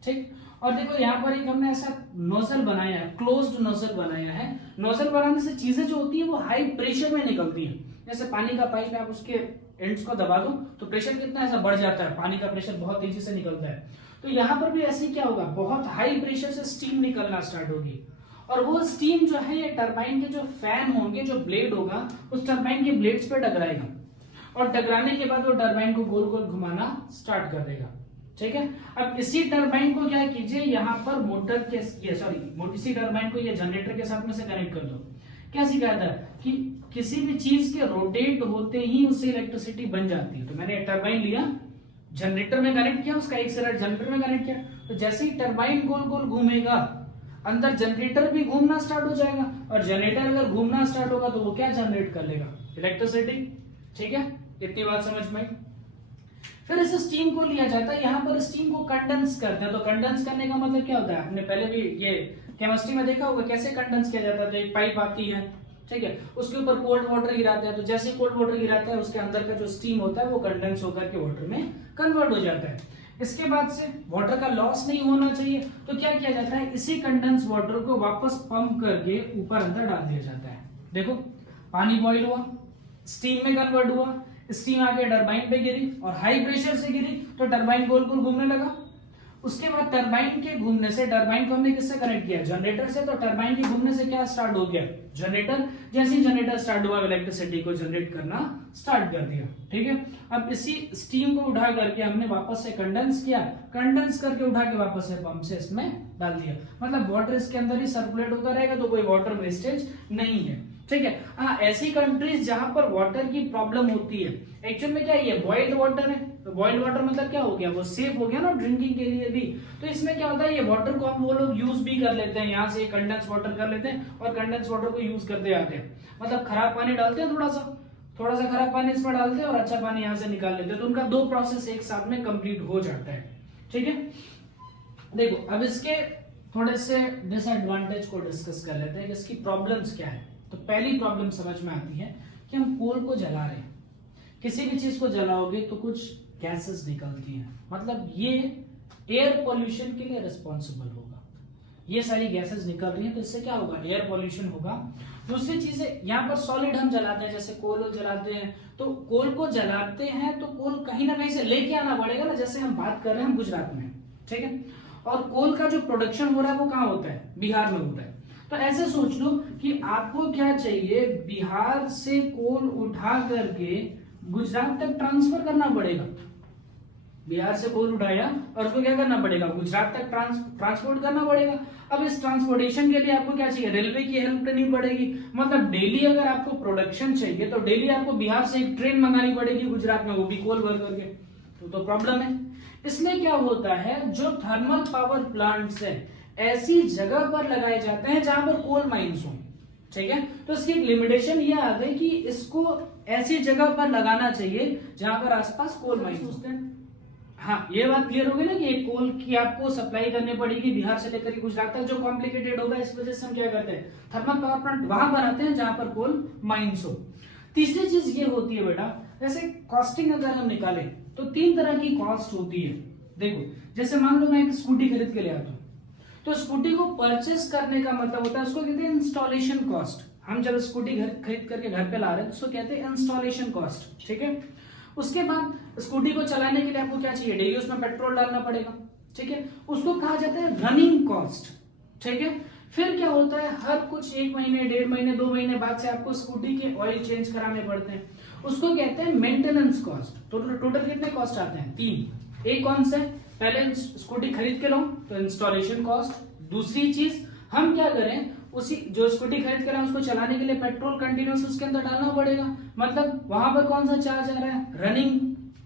ठीक, और देखो यहाँ पर एक हमने ऐसा नोजल बनाया है, क्लोज्ड नोजल बनाया है। नोजल बनाने से चीजें जो होती है वो हाई प्रेशर में निकलती है। जैसे पानी का पाइप है, आप उसके एंड्स को दबा दो तो प्रेशर कितना ऐसा बढ़ जाता है, पानी का प्रेशर बहुत तेजी से निकलता है। तो यहाँ पर भी ऐसे ही क्या होगा, बहुत हाई प्रेशर से स्टीम निकलना स्टार्ट होगी और वो स्टीम जो है ये टरबाइन के जो फैन होंगे, जो ब्लेड होगा, उस टरबाइन के ब्लेड्स पे टकराएगा और टकराने के बाद वो टरबाइन को गोल गोल घुमाना स्टार्ट कर देगा। ठीक है, अब इसी टरबाइन को क्या कीजिए, यहाँ पर मोटर के इसी टरबाइन को ये जनरेटर के साथ में से कनेक्ट कर दो। क्या सिखाया था कि किसी भी चीज के रोटेट होते ही उससे इलेक्ट्रिसिटी बन जाती है। तो मैंने टरबाइन लिया, जनरेटर में कनेक्ट किया, उसका एक साइड जनरेटर में कनेक्ट किया, तो जैसे ही टरबाइन गोल गोल घूमेगा अंदर जनरेटर भी घूमना स्टार्ट हो जाएगा और जनरेटर अगर घूमना स्टार्ट होगा तो वो क्या जनरेट कर लेगा, इलेक्ट्रिसिटी। ठीक है, इतनी बात समझ में आई। फिर इस स्टीम को लिया जाता है, यहाँ पर स्टीम को कंडेंस करते हैं। तो कंडेंस करने का मतलब क्या होता है, आपने पहले भी ये केमिस्ट्री में देखा होगा कैसे कंडेंस किया जाता है। तो एक पाइप आती है, ठीक है, उसके ऊपर कोल्ड वाटर गिराते हैं, तो जैसे कोल्ड वाटर गिराते हैं उसके अंदर का जो स्टीम होता है वो कंडेंस होकर के वाटर में कन्वर्ट हो जाता है। इसके बाद से वाटर का लॉस नहीं होना चाहिए, तो क्या किया जाता है, इसी कंडेंस वाटर को वापस पंप करके ऊपर अंदर डाल दिया जाता है। देखो पानी बॉईल हुआ, स्टीम में कन्वर्ट हुआ, स्टीम आके टरबाइन पे गिरी और हाई प्रेशर से गिरी तो टरबाइन गोल गोल घूमने लगा। उसके बाद टरबाइन के घूमने से, टरबाइन को हमने किससे कनेक्ट किया, जनरेटर से, तो टरबाइन के घूमने से क्या स्टार्ट हो गया, जनरेटर। जैसे ही जनरेटर स्टार्ट हुआ इलेक्ट्रिसिटी को जनरेट करना स्टार्ट कर दिया। ठीक है, अब इसी स्टीम को उठा करके हमने वापस से कंडेंस किया, कंडेंस करके उठा के वापस से पंप से इसमें डाल दिया। मतलब वाटर इसके अंदर ही सर्कुलेट होता रहेगा, तो कोई वाटर वेस्टेज नहीं है। ठीक है, हाँ, ऐसी कंट्रीज जहां पर वाटर की प्रॉब्लम होती है, एक्चुअल में क्या है, बॉइल्ड वाटर है, तो बॉइल्ड वाटर मतलब क्या हो गया, वो सेफ हो गया ना ड्रिंकिंग के लिए भी। तो इसमें क्या होता है, ये वाटर को हम वो लोग यूज भी कर लेते हैं, यहाँ से कंडेंस वाटर कर लेते हैं और कंडेंस वाटर को यूज करते आते हैं। मतलब खराब पानी डालते हैं, थोड़ा सा खराब पानी इसमें डालते हैं और अच्छा पानी यहाँ से निकाल लेते हैं, तो उनका दो प्रोसेस एक साथ में कंप्लीट हो जाता है। ठीक है, देखो अब इसके थोड़े से डिसएडवांटेज को डिस्कस कर लेते हैं कि इसकी प्रॉब्लम्स क्या है। तो पहली प्रॉब्लम समझ में आती है कि हम कोल को जला रहे हैं, किसी भी चीज को जलाओगे तो कुछ गैसेस निकलती हैं, मतलब ये एयर पोल्यूशन के लिए रिस्पॉन्सिबल होगा। ये सारी गैसेस निकल रही हैं तो इससे क्या होगा, एयर पोल्यूशन होगा। दूसरी चीज है, यहाँ पर सॉलिड हम जलाते हैं, जैसे कोल जलाते हैं, तो कोल को जलाते हैं तो कोल कहीं ना कहीं से लेके आना पड़ेगा ना। जैसे हम बात कर रहे हैं गुजरात में, ठीक है, और कोल का जो प्रोडक्शन हो रहा है वो कहाँ होता है, बिहार में होता है। तो ऐसे सोच लो कि आपको क्या चाहिए, बिहार से कोल उठा करके गुजरात तक ट्रांसफर करना पड़ेगा। बिहार से कोल उठाया और उसको क्या करना पड़ेगा, गुजरात तक ट्रांसपोर्ट करना पड़ेगा। अब इस ट्रांसपोर्टेशन के लिए आपको क्या चाहिए, रेलवे की हेल्प लेनी पड़ेगी। मतलब डेली अगर आपको प्रोडक्शन चाहिए तो डेली आपको बिहार से एक ट्रेन मंगानी पड़ेगी गुजरात में, वो भी कोल भर करके। तो प्रॉब्लम है। इसमें क्या होता है, जो थर्मल पावर प्लांट्स है ऐसी जगह पर लगाए जाते हैं जहां पर कोल माइंस हो। ठीक है, तो इसकी एक लिमिटेशन ये आ गई कि इसको ऐसी जगह पर लगाना चाहिए जहां पर आसपास कोल माइंस होते हैं। हाँ, ये बात क्लियर होगी ना कि कोल की आपको सप्लाई करनी पड़ेगी बिहार से लेकर गुजरात तक, जो कॉम्प्लिकेटेड होगा। इस वजह से हम क्या करते हैं, थर्मल पावर प्लांट वहां बनाते हैं जहां पर कोल माइंस हो। तीसरी चीज ये होती है बेटा, जैसे कॉस्टिंग अगर हम निकालें तो 3 तरह की कॉस्ट होती है। देखो, जैसे मान लो मैं एक स्कूटी खरीद के ले आता हूं, तो स्कूटी को परचेस करने का मतलब होता है, उसको कहते हैं इंस्टॉलेशन कॉस्ट। हम जब स्कूटी खरीद करके घर पे ला रहे हैं तो उसको कहते हैं इंस्टॉलेशन कॉस्ट। ठीक है, उसके बाद स्कूटी को चलाने के लिए आपको क्या चाहिए, डेली उसमें पेट्रोल डालना पड़ेगा। ठीक है, उसको कहा जाता है रनिंग कॉस्ट। ठीक है, फिर क्या होता है, हर कुछ 1 महीने, 1.5 महीने, 2 महीने बाद से आपको स्कूटी के ऑयल चेंज कराने पड़ते हैं। उसको कहते हैं मेंटेनेंस कॉस्ट। टोटल कितने कॉस्ट आते हैं? 3। एक कौन से? पहले स्कूटी खरीद के लो तो इंस्टॉलेशन कॉस्ट। दूसरी चीज हम क्या करें, उसी जो स्कूटी खरीद कर उसको चलाने के लिए पेट्रोल कंटिन्यूस उसके अंदर डालना पड़ेगा, मतलब वहां पर कौन सा चार्ज आ रहा है? रनिंग।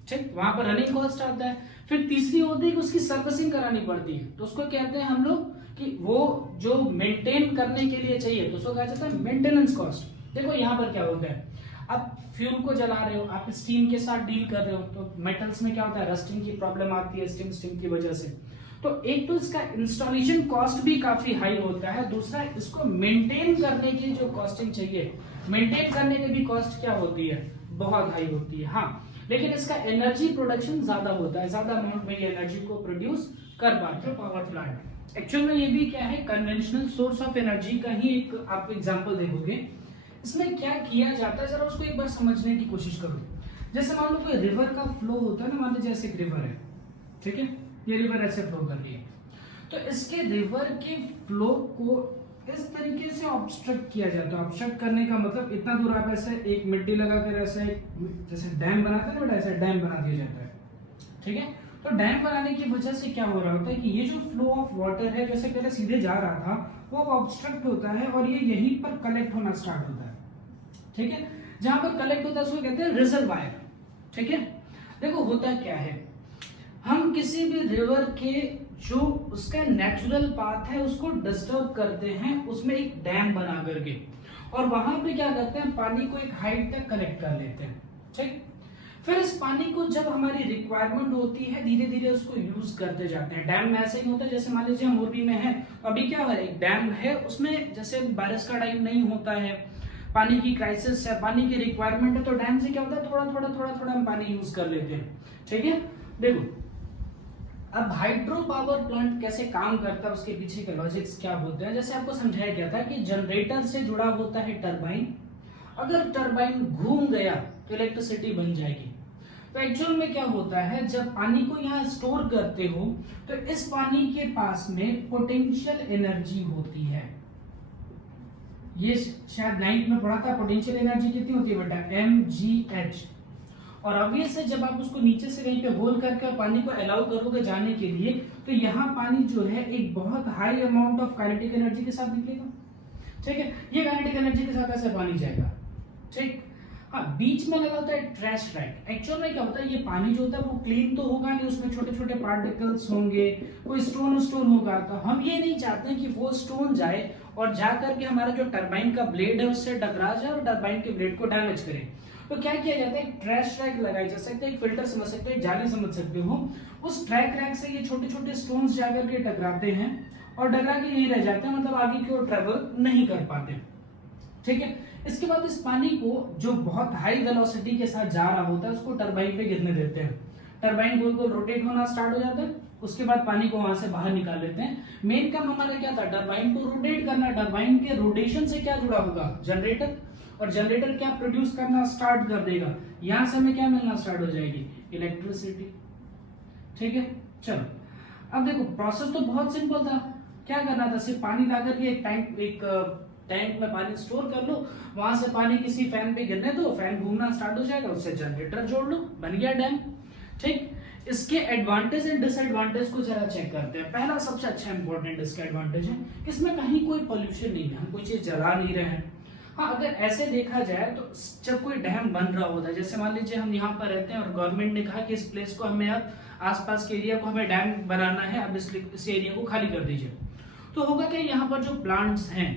ठीक, वहां पर रनिंग कॉस्ट आता है। फिर तीसरी होती है कि उसकी सर्विसिंग करानी पड़ती है, तो उसको कहते हैं हम लोग कि वो जो मेंटेन करने के लिए चाहिए तो उसको कहा जाता है मेंटेनेंस कॉस्ट। देखो यहाँ पर क्या होता है, आप फ्यूल को जला रहे हो, आप स्टीम के साथ डील कर रहे हो, तो मेटल्स में क्या होता है? रस्टिंग की प्रॉब्लम आती है स्टीम की वजह से। तो एक तो इसका इंस्टॉलेशन कॉस्ट भी काफी हाई होता है, दूसरा इसको मेंटेन करने की जो कॉस्टिंग चाहिए, मेंटेन करने की भी कॉस्ट क्या होती है? बहुत हाई होती है। हाँ, लेकिन इसका एनर्जी प्रोडक्शन ज्यादा होता है, ज्यादा अमाउंट में ये एनर्जी को प्रोड्यूस कर पाते हो पावर प्लांट। एक्चुअल में ये भी क्या है? कन्वेंशनल सोर्स ऑफ एनर्जी का ही एक आप एग्जांपल देखोगे। इसमें क्या किया जाता है जरा उसको एक बार समझने की कोशिश करो। जैसे मान लो कोई रिवर का फ्लो होता है ना, मान लीजिए जैसे एक रिवर है, ठीक है, ये रिवर ऐसे फ्लो कर रही है, तो इसके रिवर के फ्लो को इस तरीके से ऑब्स्ट्रक्ट किया जाता है। ऑब्स्ट्रक्ट करने का मतलब इतना दूर आप ऐसे एक मिट्टी लगाकर ऐसे जैसे डैम बनाते हैं ना, ऐसे डैम बना दिया जाता है, ठीक है। तो डैम बनाने की वजह से क्या हो रहा होता है कि ये जो फ्लो ऑफ वाटर है, जैसे पहले सीधे जा रहा था, वो ऑब्स्ट्रक्ट होता है और ये यहीं पर कलेक्ट होना स्टार्ट होता है, ठीक है। जहां पर कलेक्ट होता है उसको कहते हैं रिजर्वायर, ठीक है। देखो होता क्या है, हम किसी भी रिवर के जो उसका नेचुरल पाथ है उसको डिस्टर्ब करते हैं, उसमें एक डैम बना करके, और वहां पे क्या करते हैं, पानी को एक हाइट तक कलेक्ट कर लेते हैं, ठीक। फिर इस पानी को जब हमारी रिक्वायरमेंट होती है, धीरे धीरे उसको यूज करते जाते हैं। डैम में ऐसे ही होता है, जैसे मान लीजिए हम मोरबी में है, अभी क्या हो रहा है, एक डैम है, उसमें जैसे बारिश का टाइम नहीं होता है, पानी की क्राइसिस है, पानी की रिक्वायरमेंट है, तो डैम से क्या होता है, थोड़ा थोड़ा हम पानी यूज कर लेते हैं, ठीक है। देखो अब हाइड्रो पावर प्लांट कैसे काम करता है, उसके पीछे के लॉजिक्स क्या होते हैं। जैसे आपको समझाया गया था कि जनरेटर से जुड़ा होता है टरबाइन, अगर टरबाइन घूम गया तो इलेक्ट्रिसिटी बन जाएगी। तो एक्चुअल में क्या होता है, जब पानी को यहाँ स्टोर करते हो तो इस पानी के पास में पोटेंशियल एनर्जी होती है। ये शायद 9th में पढ़ा था, पोटेंशियल एनर्जी कितनी होती है बेटा, mgh। और ऑब्वियस है जब आप उसको नीचे से कहीं पे होल करके पानी को अलाउ करोगे जाने के लिए, तो यहाँ पानी जो है एक बहुत high amount of kinetic energy के साथ निकलेगा, ठीक है। ये काइनेटिक एनर्जी के साथ ऐसे पानी जाएगा, ठीक। हाँ, बीच में लगा होता है ट्रैश रैक। एक्चुअल में क्या होता है, ये पानी जो होता है वो क्लीन तो होगा नहीं, उसमें छोटे छोटे पार्टिकल्स होंगे, कोई स्टोन होगा, तो हम ये नहीं चाहते कि वो स्टोन जाए और जा करके हमारा जो टरबाइन का ब्लेड है उससे टकरा जाए और टरबाइन के ब्लेड को डैमेज करे। तो क्या किया जाता है, एक ट्रैश रैक लगाई जा सकती है, एक फिल्टर समझ सकते हो, एक जाली समझ सकते हो। उस ट्रैक रैक से ये छोटे छोटे स्टोन्स जाकर के टकराते हैं और टकरा के यही रह जाते हैं, मतलब आगे की ओर ट्रेवल नहीं कर पाते, ठीक है। इसके बाद इस पानी को जो बहुत हाई वेलोसिटी के साथ जा रहा होता है उसको टरबाइन पे गिरने देते हैं, टरबाइन गोल गोल रोटेट होना स्टार्ट हो जाता है, उसके बाद पानी को वहां से बाहर निकाल लेते हैं। मेन काम हमारा क्या था, टरबाइन को रोटेट करना। टरबाइन के रोटेशन से क्या जुड़ा होगा, जनरेटर, और जनरेटर क्या प्रोड्यूस करना स्टार्ट कर देगा, यहां से हमें क्या मिलना स्टार्ट हो जाएगी, इलेक्ट्रिसिटी, ठीक है। चलो अब देखो प्रोसेस तो बहुत सिंपल था, क्या करना था, सिर्फ पानी लाकर के एक टैंक में पानी स्टोर कर लो, वहां से पानी किसी फैन पे गिरने दो, फैन घूमना स्टार्ट हो जाएगा, उससे जनरेटर जोड़ लो, बन गया डैम, ठीक। इसके एडवांटेज एंड डिसएडवांटेज को जरा चेक करते हैं। पहला सबसे अच्छा इंपॉर्टेंट इसका एडवांटेज है कि इसमें कहीं कोई पोल्यूशन नहीं है, हम कोई चीज जला नहीं रहे हैं। हाँ, अगर ऐसे देखा जाए तो जब कोई डैम बन रहा होता है, जैसे मान लीजिए हम यहाँ पर रहते हैं और गवर्नमेंट ने कहा कि इस प्लेस को हमें अब आसपास के एरिया को हमें डैम बनाना है, अब इस एरिया को खाली कर दीजिए, तो होगा क्या, यहाँ पर जो प्लांट्स हैं,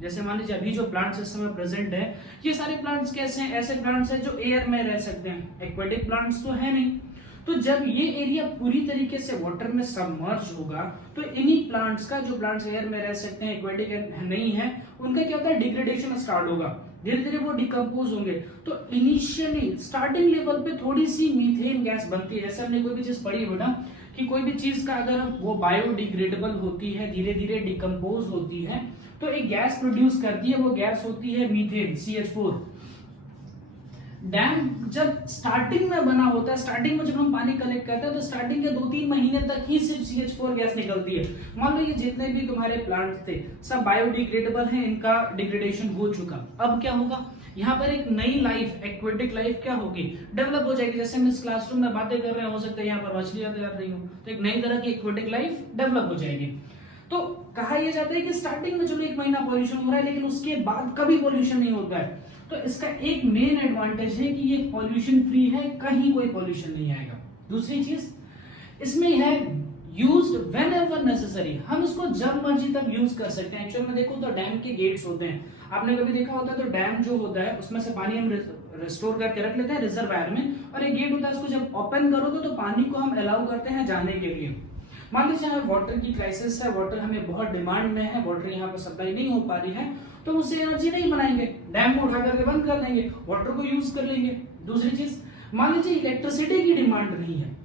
जैसे मान लीजिए अभी जो प्लांट्स इस समय प्रेजेंट है, ये सारे प्लांट्स कैसे हैं, ऐसे प्लांट्स हैं जो एयर में रह सकते हैं, एक्वेटिक प्लांट्स तो है नहीं। तो जब ये एरिया पूरी तरीके से वाटर में सबमर्ज होगा तो इन्हीं प्लांट्स का, जो प्लांट्स एयर में रह सकते हैं, एक्वेटिक नहीं है, उनका क्या होता है, डिग्रेडेशन स्टार्ट होगा, धीरे धीरे वो डिकम्पोज होंगे। तो इनिशियली स्टार्टिंग लेवल पे थोड़ी सी मीथेन गैस बनती है। जैसे हमने कोई भी चीज पढ़ी है बेटा कि कोई भी चीज का अगर वो बायोडिग्रेडेबल होती है, धीरे धीरे डिकम्पोज होती है, तो एक गैस प्रोड्यूस करती है, वो गैस होती है मीथेन, CH4। डैम जब स्टार्टिंग में बना होता है, स्टार्टिंग में जब हम पानी कलेक्ट करते हैं तो स्टार्टिंग के 2-3 महीने तक ही सिर्फ CH4 गैस निकलती है। मान लो ये जितने भी तुम्हारे प्लांट थे सब बायोडिग्रेडेबल हैं, इनका डिग्रेडेशन हो चुका। अब क्या होगा, यहाँ पर एक नई लाइफ, एक्वेटिक लाइफ क्या होगी, डेवलप हो जाएगी। जैसे हम इस क्लासरूम में बातें कर रहे हैं, हो सकता है यहाँ पर मछलियां तैर रही हो, तो एक नई तरह की एक्वेटिक लाइफ डेवलप हो जाएगी। तो कहा यह जाता है कि स्टार्टिंग में चलो 1 महीना पॉल्यूशन हो रहा है, लेकिन उसके बाद कभी पॉल्यूशन नहीं होता है। तो इसका एक मेन एडवांटेज है कि ये पॉल्यूशन फ्री है, कहीं कोई पॉल्यूशन नहीं आएगा। दूसरी चीज इसमें है यूज्ड व्हेनेवर नेसेसरी, हम इसको जब मर्जी तब यूज कर सकते हैं। एक्चुअल में देखो तो डैम के गेट्स होते हैं, आपने कभी देखा होता है तो डैम जो होता है उसमें से पानी हम रिस्टोर करके रख लेते हैं रिजर्वायर में, और एक गेट होता है उसको जब ओपन करोगे तो पानी को हम अलाउ करते हैं जाने के लिए। मान लीजिए हमें वाटर की क्राइसिस है, वाटर हमें बहुत डिमांड में है, वाटर यहाँ पर सप्लाई नहीं हो पा रही है, तो उससे एनर्जी नहीं बनाएंगे, डैम को उठा करके बंद कर देंगे, वाटर को यूज कर लेंगे। दूसरी चीज, मान लीजिए इलेक्ट्रिसिटी की डिमांड नहीं है,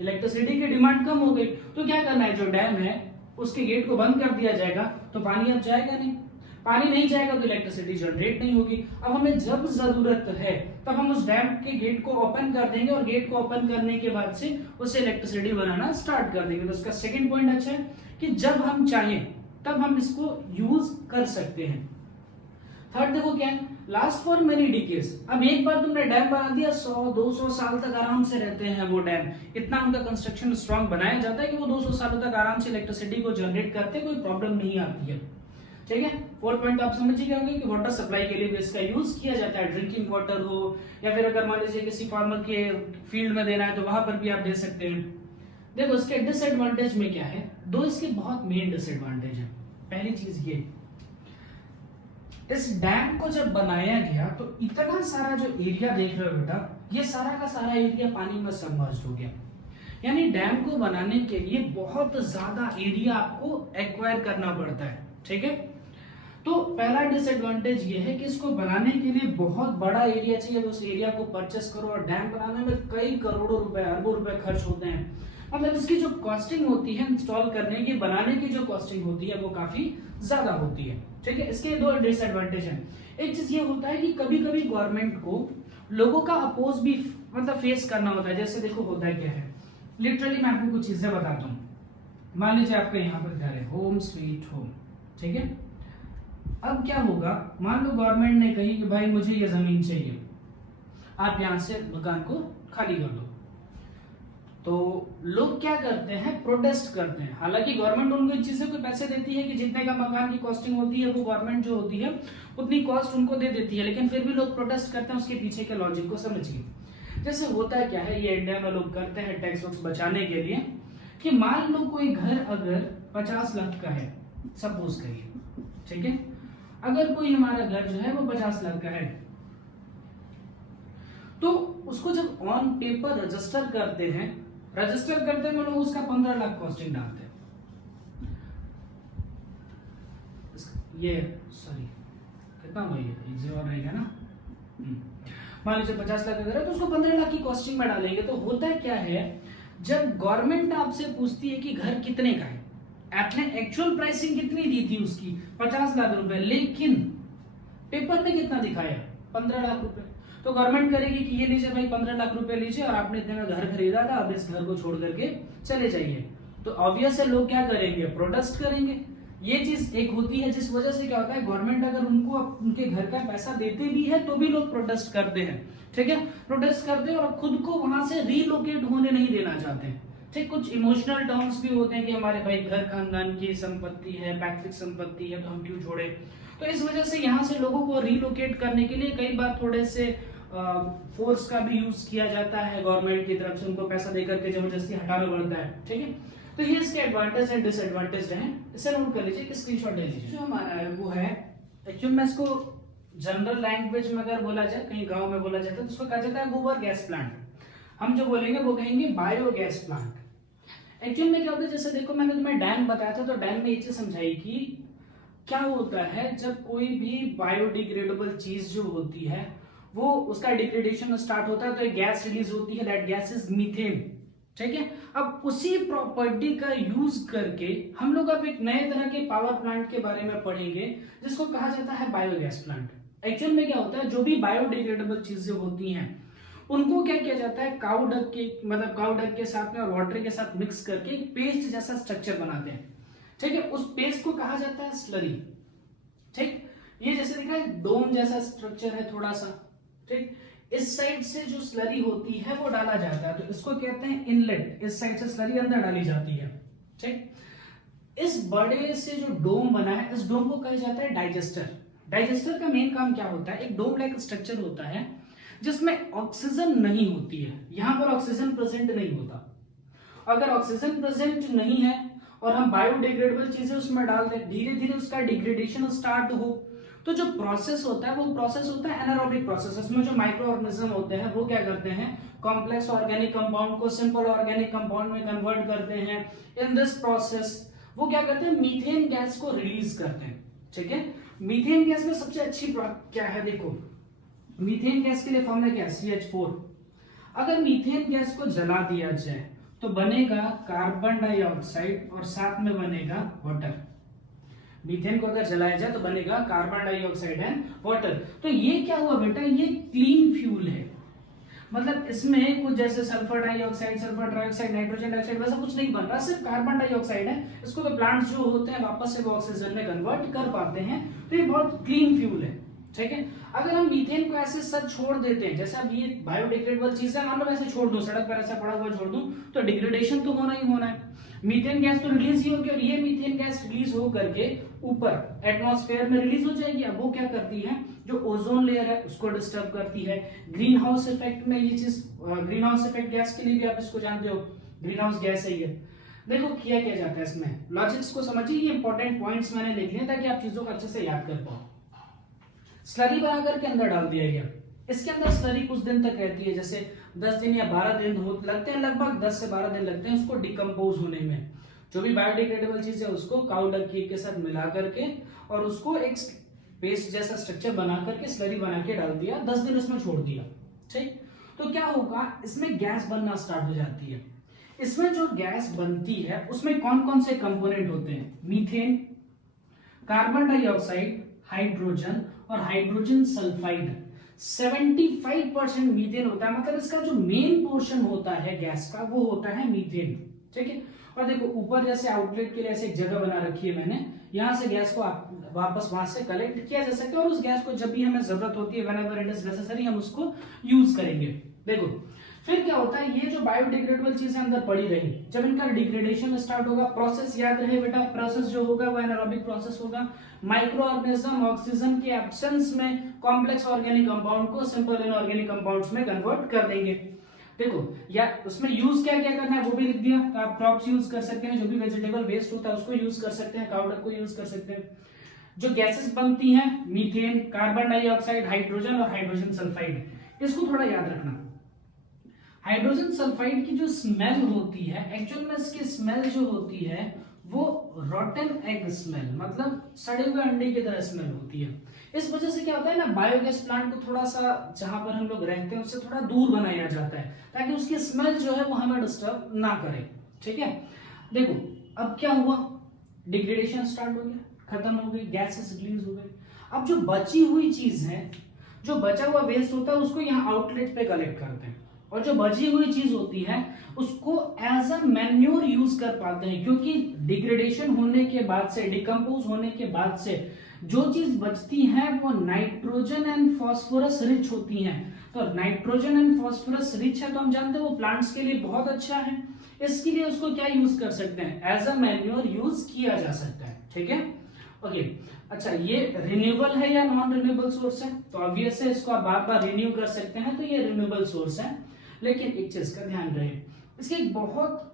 इलेक्ट्रिसिटी की डिमांड कम हो गई, तो क्या करना है, जो डैम है उसके गेट को बंद कर दिया जाएगा, तो पानी अब जाएगा नहीं, पानी नहीं जाएगा तो इलेक्ट्रिसिटी जनरेट नहीं होगी। अब हमें जब जरूरत है तब हम उस डैम के गेट को ओपन कर देंगे, और गेट को ओपन करने के बाद से उससे इलेक्ट्रिसिटी बनाना स्टार्ट कर देंगे। तो उसका सेकंड पॉइंट अच्छा है कि जब हम चाहें तब हम इसको यूज कर सकते हैं। थर्ड देखो क्या है, लास्ट फॉर मेनी डिकेड्स। अब एक बार तुमने डैम बना दिया, 100-200 साल तक आराम से रहते हैं वो डैम, इतना उनका कंस्ट्रक्शन स्ट्रांग बनाया जाता है कि वो 200 सालों तक आराम से इलेक्ट्रिसिटी को जनरेट करते हैं, कोई प्रॉब्लम नहीं आती है। ठीक है, फोर्थ पॉइंट आप समझ गए होंगे कि वाटर सप्लाई के लिए भी इसका यूज किया जाता है, ड्रिंकिंग वाटर हो या फिर अगर मान लीजिए किसी फार्मर के फील्ड में देना है तो वहां पर भी आप दे सकते हैं। देखो इसके डिसएडवांटेज में क्या है, दो इसके बहुत मेन डिसएडवांटेज है। पहली चीज ये, इस डैम को जब बनाया गया तो इतना सारा जो एरिया देख रहे हो बेटा, ये सारा का सारा एरिया पानी में सबमर्ज्ड हो गया। यानी डैम को बनाने के लिए बहुत ज्यादा एरिया आपको एक्वायर करना पड़ता है। ठीक है, तो पहला डिसएडवांटेज ये है कि इसको बनाने के लिए बहुत बड़ा एरिया चाहिए, तो उस एरिया को परचेस करो, और डैम बनाने में कई करोड़ों रुपए, अरबों रुपए खर्च होते हैं। मतलब इसकी जो कॉस्टिंग होती है इंस्टॉल करने की, बनाने की जो कॉस्टिंग होती है वो काफी ज्यादा होती है। ठीक है, इसके दो डिसएडवांटेज हैं। एक चीज ये होता है कि कभी कभी गवर्नमेंट को लोगों का अपोज भी मतलब फेस करना होता है। जैसे देखो होता है क्या है, लिटरली मैं आपको कुछ चीजें बताता हूँ। मान लीजिए आपका यहाँ पर घर है, होम स्वीट होम, ठीक है। अब क्या होगा, मान लो गवर्नमेंट ने कही कि भाई मुझे ये जमीन चाहिए, आप यहां से मकान को खाली कर दो, तो लोग क्या करते हैं, प्रोटेस्ट करते हैं। हालांकि गवर्नमेंट उनको इस चीज से कोई पैसे देती है कि जितने का मकान की कॉस्टिंग होती है वो गवर्नमेंट जो होती है उतनी कॉस्ट उनको दे देती है, लेकिन फिर भी लोग प्रोटेस्ट करते हैं। उसके पीछे के लॉजिक को समझिए। जैसे होता है क्या है, ये इंडिया में लोग करते हैं टैक्स वैक्स बचाने के लिए, कि मान लो कोई घर अगर 50 लाख का है, सपोज करिए, ठीक है, अगर कोई हमारा घर जो है वो 50 लाख का है, तो उसको जब ऑन पेपर रजिस्टर करते हैं वो लोग उसका 15 लाख कॉस्टिंग डालते हैं। ये सॉरी कितना हुआ, ये इजी और रहेगा ना। मान लीजिए 50 लाख का घर है तो उसको 15 लाख की कॉस्टिंग में डालेंगे। तो होता है क्या है, जब गवर्नमेंट आपसे पूछती है कि घर कितने का है, आपने एक्चुअल प्राइसिंग कितनी दी थी उसकी 50 लाख रुपए, लेकिन पेपर में कितना दिखाया 15 लाख रुपए, तो गवर्नमेंट करेगी कि ये लीजिए भाई 15 लाख रुपए लीजिए, और आपने इतने में घर खरीदा था, अब इस घर को छोड़ करके चले जाइए। तो ऑब्वियस है लोग क्या करेंगे, प्रोटेस्ट करेंगे। ये चीज एक होती है जिस वजह से क्या होता है, गवर्नमेंट अगर उनको उनके घर का पैसा देते भी है तो भी लोग प्रोटेस्ट करते हैं। ठीक है, प्रोटेस्ट करते हैं और खुद को वहां से रीलोकेट होने नहीं देना चाहते हैं। ठीक, कुछ इमोशनल टर्म्स भी होते हैं कि हमारे भाई घर खानदान की संपत्ति है, पैतृक संपत्ति है, तो हम क्यों छोड़े। तो इस वजह से यहाँ से लोगों को रीलोकेट करने के लिए कई बार थोड़े से फोर्स का भी यूज किया जाता है गवर्नमेंट की तरफ से, उनको पैसा देकर के जबरदस्ती हटाना पड़ता है। ठीक है, तो ये इसके एडवांटेज एंड डिसएडवांटेज हैं, इसे नोट कर लीजिए, स्क्रीनशॉट ले लीजिए। जो हमारा है वो है, एक्चुअली मैं इसको जनरल लैंग्वेज में अगर बोला जाए, कहीं गांव में बोला जाता है तो उसको कहा जाता है गोबर गैस प्लांट। हम जो बोलेंगे वो कहेंगे बायोगैस प्लांट। एक्चुअली में क्या होता है, जैसे देखो मैंने तुम्हें डैम बताया था, तो डैम में ये चीज समझाई कि क्या होता है जब कोई भी बायोडिग्रेडेबल चीज जो होती है वो उसका डिग्रेडेशन स्टार्ट होता है तो एक गैस रिलीज होती है, दैट गैस इज मीथेन। ठीक है, अब उसी प्रॉपर्टी का यूज करके हम लोग अब एक नए तरह के पावर प्लांट के बारे में पढ़ेंगे जिसको कहा जाता है बायोगैस प्लांट। एक्चुअल में क्या होता है, जो भी बायोडिग्रेडेबल चीजें होती हैं उनको क्या किया जाता है, काउ डंग के मतलब काउ डंग के साथ में और वाटर के साथ मिक्स करके एक पेस्ट जैसा स्ट्रक्चर बनाते हैं। ठीक है, उस पेस्ट को कहा जाता है स्लरी। ठीक, ये जैसे दिखा है डोम जैसा स्ट्रक्चर है थोड़ा सा। ठीक, इस साइड से जो स्लरी होती है वो डाला जाता है, तो इसको कहते हैं इनलेट। इस साइड से स्लरी अंदर डाली जाती है। ठीक, इस बड़े से जो डोम बना है, इस डोम को कहा जाता है डाइजेस्टर। डाइजेस्टर का मेन काम क्या होता है, एक डोम लाइक स्ट्रक्चर होता है जिसमें ऑक्सीजन नहीं होती है। यहां पर ऑक्सीजन प्रेजेंट नहीं होता। अगर ऑक्सीजन प्रेजेंट नहीं है और हम बायोडिग्रेडेबल चीजें उसमें डाल दें, धीरे धीरे उसका डिग्रेडेशन स्टार्ट हो, तो जो प्रोसेस होता है वो प्रोसेस होता है एनारोबिक प्रोसेस। इसमें जो माइक्रो ऑर्गेनिज्म होते हैं वो क्या करते हैं, कॉम्प्लेक्स ऑर्गेनिक कंपाउंड को सिंपल ऑर्गेनिक कंपाउंड में कन्वर्ट करते हैं। इन दिस प्रोसेस वो क्या करते हैं, मीथेन गैस को रिलीज करते हैं। ठीक है, मीथेन गैस में सबसे अच्छी क्या है, देखो मीथेन गैस के लिए फॉर्मूला क्या है, CH4। अगर मीथेन गैस को जला दिया जाए तो बनेगा कार्बन डाइऑक्साइड और साथ में बनेगा वाटर। मीथेन को अगर जलाया जाए तो बनेगा कार्बन डाइऑक्साइड एंड वाटर। तो ये क्या हुआ बेटा, ये क्लीन फ्यूल है। मतलब इसमें कुछ जैसे sulphur dioxide, sulphur trioxide, nitrogen dioxide वैसा कुछ नहीं बन रहा, सिर्फ कार्बन डाइऑक्साइड है। इसको तो प्लांट्स जो होते हैं वापस से वो ऑक्सीजन में कन्वर्ट कर पाते हैं। तो ये बहुत क्लीन फ्यूल है। ठीक है, अगर हम मीथेन को ऐसे सच छोड़ देते हैं, जैसे अब ये बायोडिग्रेडेबल चीज है, मान लो ऐसे छोड़ दूं, सड़क पर ऐसा पड़ा हुआ छोड़ दूं, तो डिग्रेडेशन तो होना ही होना है। मीथेन गैस तो रिलीज ही होगी और ये मीथेन गैस रिलीज हो करके ऊपर एटमॉस्फेयर में रिलीज हो जाएगी। अब वो क्या करती है, जो ओजोन लेयर है उसको डिस्टर्ब करती है। ग्रीन हाउस इफेक्ट में ये चीज, ग्रीन हाउस इफेक्ट गैस के लिए भी आप इसको जानते हो, ग्रीन हाउस गैस है ये। देखो किया क्या जाता है इसमें, लॉजिक्स को समझिए, ये इंपॉर्टेंट पॉइंट्स मैंने लिख लिए ताकि आप चीजों को अच्छे से याद कर पाओ। स्लरी बनाकर के अंदर डाल दिया गया, इसके अंदर स्लरी कुछ दिन तक रहती है, जैसे 10 दिन या 12 दिन लगते हैं, लगभग 10 से 12 दिन लगते हैं उसको डिकम्पोज होने में। जो भी बायोडिग्रेडेबल चीज है उसको काउ डंग के साथ मिला करके और उसको एक पेस्ट जैसा स्ट्रक्चर बना करके स्लरी बना के डाल दिया, 10 दिन उसमें छोड़ दिया। ठीक, तो क्या होगा, इसमें गैस बनना स्टार्ट हो जाती है। इसमें जो गैस बनती है उसमें कौन कौन से कंपोनेंट होते हैं, मीथेन, कार्बन डाइऑक्साइड, हाइड्रोजन और हाइड्रोजन सल्फाइड। 75% मीथेन होता है, मतलब इसका जो मेन पोर्शन होता है गैस का वो होता है मीथेन। ठीक है, और देखो ऊपर जैसे आउटलेट के लिए ऐसे एक जगह बना रखी है मैंने, यहां से गैस को वापस वहां से कलेक्ट किया जा सकता है और उस गैस को जब भी हमें जरूरत होती है, व्हेनेवर इट इज नेसेसरी, हम उसको यूज करेंगे। देखो फिर क्या होता है, ये जो बायोडिग्रेडेबल चीजें अंदर पड़ी रही, जब इनका डिग्रेडेशन स्टार्ट होगा, प्रोसेस याद रहे बेटा, प्रोसेस जो होगा वो एनारोबिक प्रोसेस होगा। माइक्रो ऑर्गेनिज्म ऑक्सीजन के एब्सेंस में कॉम्प्लेक्स ऑर्गेनिक कंपाउंड को सिंपल इनऑर्गेनिक कंपाउंड्स में कन्वर्ट कर देंगे। देखो या उसमें यूज क्या क्या करना है वो भी लिख दिया, तो आप क्रॉप्स यूज कर सकते हैं, जो भी वेजिटेबल वेस्ट होता है उसको यूज कर सकते हैं, काउ डंग को यूज कर सकते हैं। जो गैसेस बनती हैं, मीथेन, कार्बन डाइऑक्साइड, हाइड्रोजन और हाइड्रोजन सल्फाइड, इसको थोड़ा याद रखना। हाइड्रोजन सल्फाइड की जो स्मेल होती है, एक्चुअल में इसकी स्मेल जो होती है वो रॉटन एग स्मेल, मतलब सड़े हुए अंडे की तरह स्मेल होती है। इस वजह से क्या होता है ना, बायोगैस प्लांट को थोड़ा सा जहां पर हम लोग रहते हैं उससे थोड़ा दूर बनाया जाता है ताकि उसकी स्मेल जो है वो हमें डिस्टर्ब ना करे। ठीक है, देखो अब क्या हुआ, डिग्रेडेशन स्टार्ट हो गया, खत्म हो गई, गैसेस रिलीज हो गई। अब जो बची हुई चीज है, जो बचा हुआ वेस्ट होता है उसको यहाँ आउटलेट पे कलेक्ट करते हैं और जो बची हुई चीज होती है उसको एज अ मैन्योर यूज कर पाते हैं, क्योंकि डिग्रेडेशन होने के बाद से, डिकम्पोज होने के बाद से जो चीज बचती है वो नाइट्रोजन एंड फास्फोरस रिच होती हैं। तो नाइट्रोजन एंड फास्फोरस रिच है तो हम जानते हैं वो प्लांट्स के लिए बहुत अच्छा है, इसके लिए उसको क्या यूज कर सकते हैं, एज अ मैन्योर यूज किया जा सकता है। ठीक है, ओके अच्छा, ये रिन्यूएबल है या नॉन रिन्यूएबल सोर्स है, तो ऑब्वियस है इसको आप बार बार रिन्यू कर सकते हैं, तो ये रिन्यूएबल सोर्स है। लेकिन एक चीज का ध्यान रहे, इसकी एक बहुत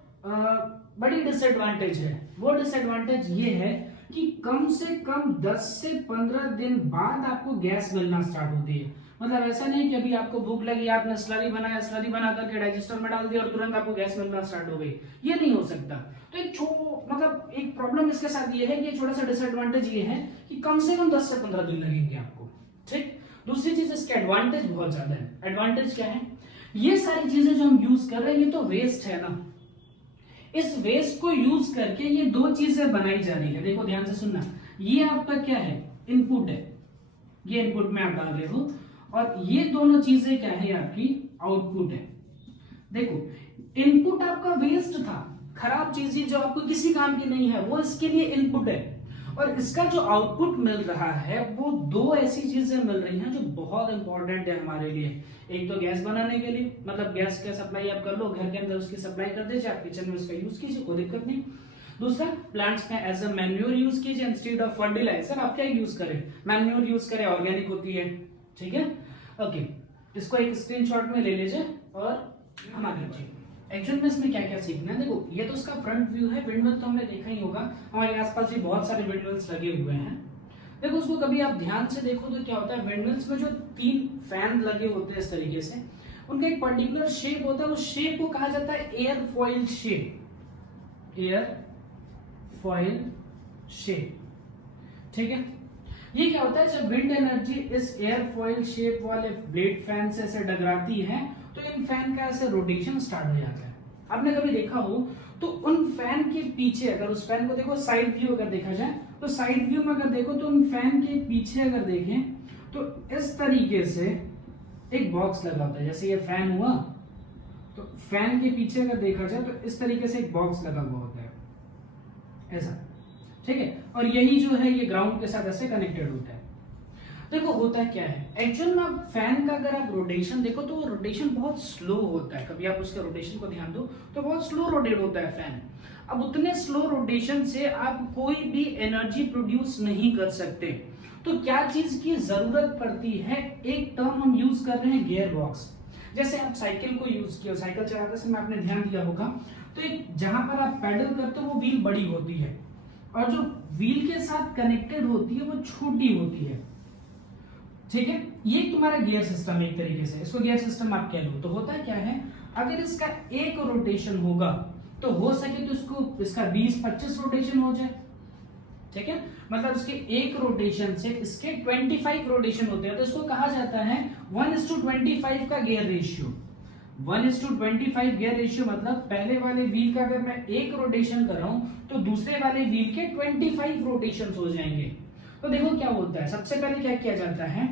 बड़ी डिसएडवांटेज है। वो डिसएडवांटेज ये है कि कम से कम 10 से 15 दिन बाद आपको गैस मिलना स्टार्ट होती है। मतलब ऐसा नहीं कि अभी आपको भूख लगी, आपने स्लरी बनाया, स्लरी बना करके डाइजेस्टर में डाल दिया और तुरंत आपको गैस मिलना स्टार्ट हो गई, ये नहीं हो सकता। तो मतलब एक प्रॉब्लम इसके साथ ये है कि छोटा सा डिसएडवांटेज ये है कि कम से कम 10 से 15 दिन लगेंगे आपको। ठीक, दूसरी चीज इसके एडवांटेज बहुत ज्यादा है। एडवांटेज क्या है, ये सारी चीजें जो हम यूज कर रहे हैं ये तो वेस्ट है ना, इस वेस्ट को यूज करके ये दो चीजें बनाई जा रही है। देखो ध्यान से सुनना, ये आपका क्या है, इनपुट है, ये इनपुट में आप डाल रहे हो, और ये दोनों चीजें क्या है, आपकी आउटपुट है। देखो इनपुट आपका वेस्ट था, खराब चीजें जो आपको किसी काम की नहीं है, वो इसके लिए इनपुट है, और इसका जो आउटपुट मिल रहा है वो दो ऐसी चीजें मिल रही हैं जो बहुत इंपॉर्टेंट है हमारे लिए। एक तो गैस बनाने के लिए, मतलब गैस का सप्लाई आप कर लो, घर के अंदर उसकी सप्लाई कर दीजिए, आप किचन में उसका यूज कीजिए, कोई दिक्कत नहीं। दूसरा, प्लांट्स में एज अ मैन्योर यूज कीजिए इंस्टेड ऑफ फर्टिलाइजर। आप क्या यूज करें, मैन्योर यूज करें, ऑर्गेनिक होती है, ठीक है। ओके, इसको एक स्क्रीनशॉट में ले लीजिए और हम आगे बढ़िए। एक्चुअल में इसमें क्या क्या सीखना है, देखो ये तो उसका फ्रंट व्यू है। विंडमिल तो हमने देखा ही होगा, हमारे आसपास भी बहुत सारे विंडमिल्स लगे हुए हैं। देखो उसको कभी आप ध्यान से देखो तो क्या होता है, विंडमिल्स में जो 3 फैन लगे होते हैं इस तरीके से, उनका एक पर्टिकुलर शेप होता है, उस शेप को कहा जाता है एयरफॉइल शेप, एयरफॉइल शेप, ठीक है। ये क्या होता है, जब विंड एनर्जी इस एयरफॉइल शेप वाले ब्लेड फैन से ऐसे टकराती है तो इन फैन का ऐसे रोटेशन स्टार्ट हो जाता है। आपने कभी देखा हो तो उन फैन के पीछे, अगर उस फैन को देखो साइड व्यू अगर देखा जाए तो साइड व्यू में अगर देखो तो उन फैन के पीछे अगर देखें तो इस तरीके से एक बॉक्स लगा होता है। जैसे ये फैन हुआ तो फैन के पीछे अगर देखा जाए तो इस तरीके से एक बॉक्स लगा हुआ होता है ऐसा, ठीक है। और यही जो है ये ग्राउंड के साथ ऐसे कनेक्टेड होता है। देखो होता क्या है, एक्चुअल में आप फैन का अगर आप रोटेशन देखो तो वो रोटेशन बहुत स्लो होता है। कभी आप उसके रोटेशन को ध्यान दो तो बहुत स्लो रोटेट होता है फैन। अब उतने स्लो रोटेशन से आप कोई भी एनर्जी प्रोड्यूस नहीं कर सकते। तो क्या चीज की जरूरत पड़ती है, एक टर्म हम यूज कर रहे हैं गियर बॉक्स। जैसे आप साइकिल को यूज किया, साइकिल चलाते समय आपने ध्यान दिया होगा तो एक जहां पर आप पैडल करते हो वो व्हील बड़ी होती है और जो व्हील के साथ कनेक्टेड होती है वो छोटी होती है, ठीक है। ये तुम्हारा गियर सिस्टम एक तरीके से, इसको गियर सिस्टम आप कह लो। तो होता क्या है, अगर इसका एक रोटेशन होगा तो हो सके तो इसका 20-25 रोटेशन हो जाए, ठीक है। मतलब इसके एक रोटेशन से इसके 25 रोटेशन होते हैं, तो इसको कहा जाता है 1:25 का गियर रेशियो। 1:25 गियर रेशियो मतलब पहले वाले व्हील का अगर मैं एक रोटेशन कर रहा हूं तो दूसरे वाले व्हील के 25 रोटेशन हो जाएंगे। तो देखो क्या होता है, सबसे पहले क्या किया जाता है,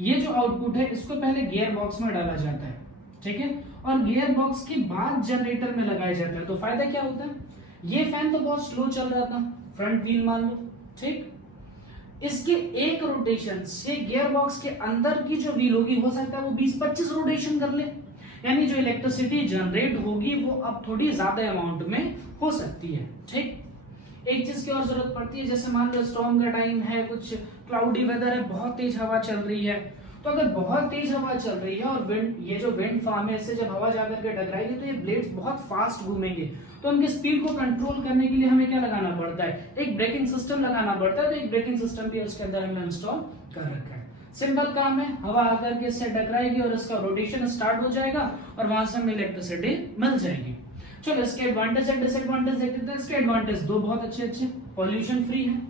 ये जो आउटपुट है इसको पहले गियर बॉक्स में डाला जाता है, ठीक है। और गियर बॉक्स के बाद जनरेटर में लगाया जाता है। तो फायदा क्या होता है, ये फैन तो बहुत स्लो चल रहा था, फ्रंट व्हील मान लो, ठीक। इसके एक रोटेशन से गियर बॉक्स के अंदर की जो व्हील होगी हो सकता है वो 20-25 रोटेशन कर ले, यानी जो इलेक्ट्रिसिटी जनरेट होगी वो अब थोड़ी ज्यादा अमाउंट में हो सकती है, ठीक। एक चीज की और जरूरत पड़ती है, जैसे मान लो स्टॉर्म का टाइम है, कुछ क्लाउडी वेदर है, बहुत तेज हवा चल रही है, तो अगर बहुत तेज हवा चल रही है और विंड, ये जो विंड फार्म है इससे जब हवा जाकर के टकराएगी तो ये ब्लेड्स बहुत फास्ट घूमेंगे। तो उनकी स्पीड को कंट्रोल करने के लिए हमें क्या लगाना पड़ता है, एक ब्रेकिंग सिस्टम लगाना पड़ता है। तो एक ब्रेकिंग सिस्टम भी उसके अंदर हमने इंस्टॉल कर रखा है। सिंपल काम है, हवा आकर के इससे टकराएगी और इसका रोटेशन स्टार्ट हो जाएगा और वहां से हमें इलेक्ट्रिसिटी मिल जाएगी। चलो इसके एडवांटेज एंड डिसएडवांटेज देखते हैं। इसके एडवांटेज दो बहुत अच्छे, पॉल्यूशन फ्री है,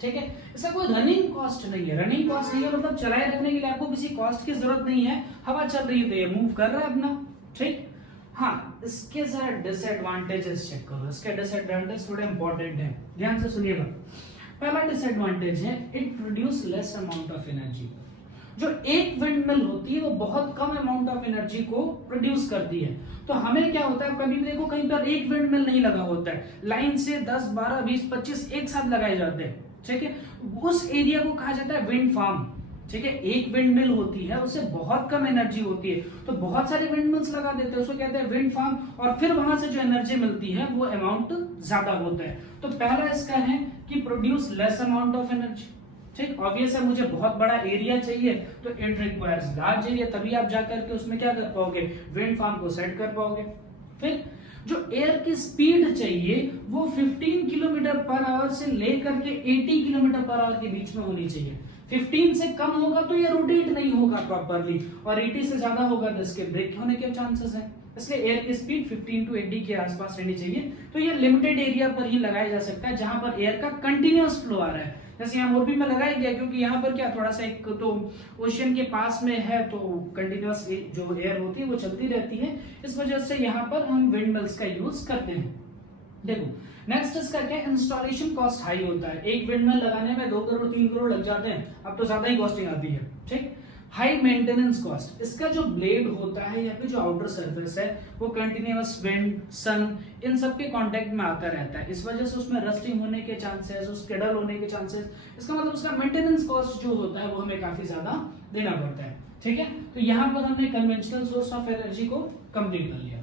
ठीक है। इसका कोई रनिंग कॉस्ट नहीं है, रनिंग कॉस्ट नहीं है मतलब चलाए रखने के लिए आपको किसी कॉस्ट की जरूरत नहीं है, हवा चल रही है तो ये मूव कर रहा है अपना, ठीक। हाँ, इसके जरा डिसएडवांटेजेस चेक करो। इसके डिसएडवांटेज थोड़े इंपॉर्टेंट है, ध्यान से सुनिएगा। पहला डिसएडवांटेज है it produce less amount of energy. जो एक विंडमिल होती है वो बहुत कम अमाउंट ऑफ एनर्जी को प्रोड्यूस करती है। तो हमें क्या होता है, कभी भी देखो कहीं पर एक विंडमिल नहीं लगा होता है, लाइन से 10, 12, 20, 25 एक साथ लगाए जाते हैं, ठीक है। उस एरिया को कहा जाता है विंड फार्म, ठीक है। एक विंडमिल होती है उससे बहुत कम एनर्जी होती है तो बहुत सारे विंडमिल्स लगा देते हैं, उसको कहते हैं विंड फार्म, और फिर वहां से जो एनर्जी मिलती है वो अमाउंट ज्यादा होता है। तो पहला इसका है कि produce less amount of energy, ठीक। ऑब्वियस है, मुझे बहुत बड़ा एरिया चाहिए तो इट रिक्वायर्स लार्ज एरिया, तभी आप जाकर के उसमें क्या कर पाओगे, विंड फार्म को सेट कर पाओगे। फिर जो एयर की स्पीड चाहिए वो 15 किलोमीटर पर आवर से लेकर के 80 किलोमीटर पर आवर के बीच में होनी चाहिए। 15 से कम होगा तो ये रोटेट नहीं होगा प्रॉपर्ली, और 80 से ज्यादा होगा तो इसके ब्रेक होने के चांसेस है। इसलिए एयर की स्पीड 15 to 80 के आसपास रहनी चाहिए। तो ये लिमिटेड एरिया पर ही लगाया जा सकता है जहां पर एयर का कंटिन्यूअस फ्लो आ रहा है। जैसे यहाँ मोरबी में लगाया गया क्योंकि यहाँ पर क्या थोड़ा सा एक तो ओशियन के पास में है तो कंटिन्यूअस जो एयर होती है वो चलती रहती है, इस वजह से यहाँ पर हम विंड मिल्स का यूज करते हैं। देखो नेक्स्ट इसका क्या, इंस्टॉलेशन कॉस्ट हाई होता है। एक विंडमिल लगाने में 2 करोड़ 3 करोड़ लग जाते हैं, अब तो ज्यादा ही कॉस्टिंग आती है, ठीक। हाई मेंटेनेंस कॉस्ट, इसका जो ब्लेड होता है या फिर जो आउटर सरफेस है वो कंटिन्यूअस विंड, सन, इन सब के कांटेक्ट में आता रहता है, इस वजह से उसमें रस्टिंग होने के चांसेस, उसके डल होने के चांसेस, इसका मतलब उसका मेंटेनेंस कॉस्ट जो होता है वो हमें काफी ज्यादा देना पड़ता है, ठीक है। तो यहाँ पर हमने कन्वेंशनल सोर्स ऑफ एनर्जी को कंप्लीट कर लिया।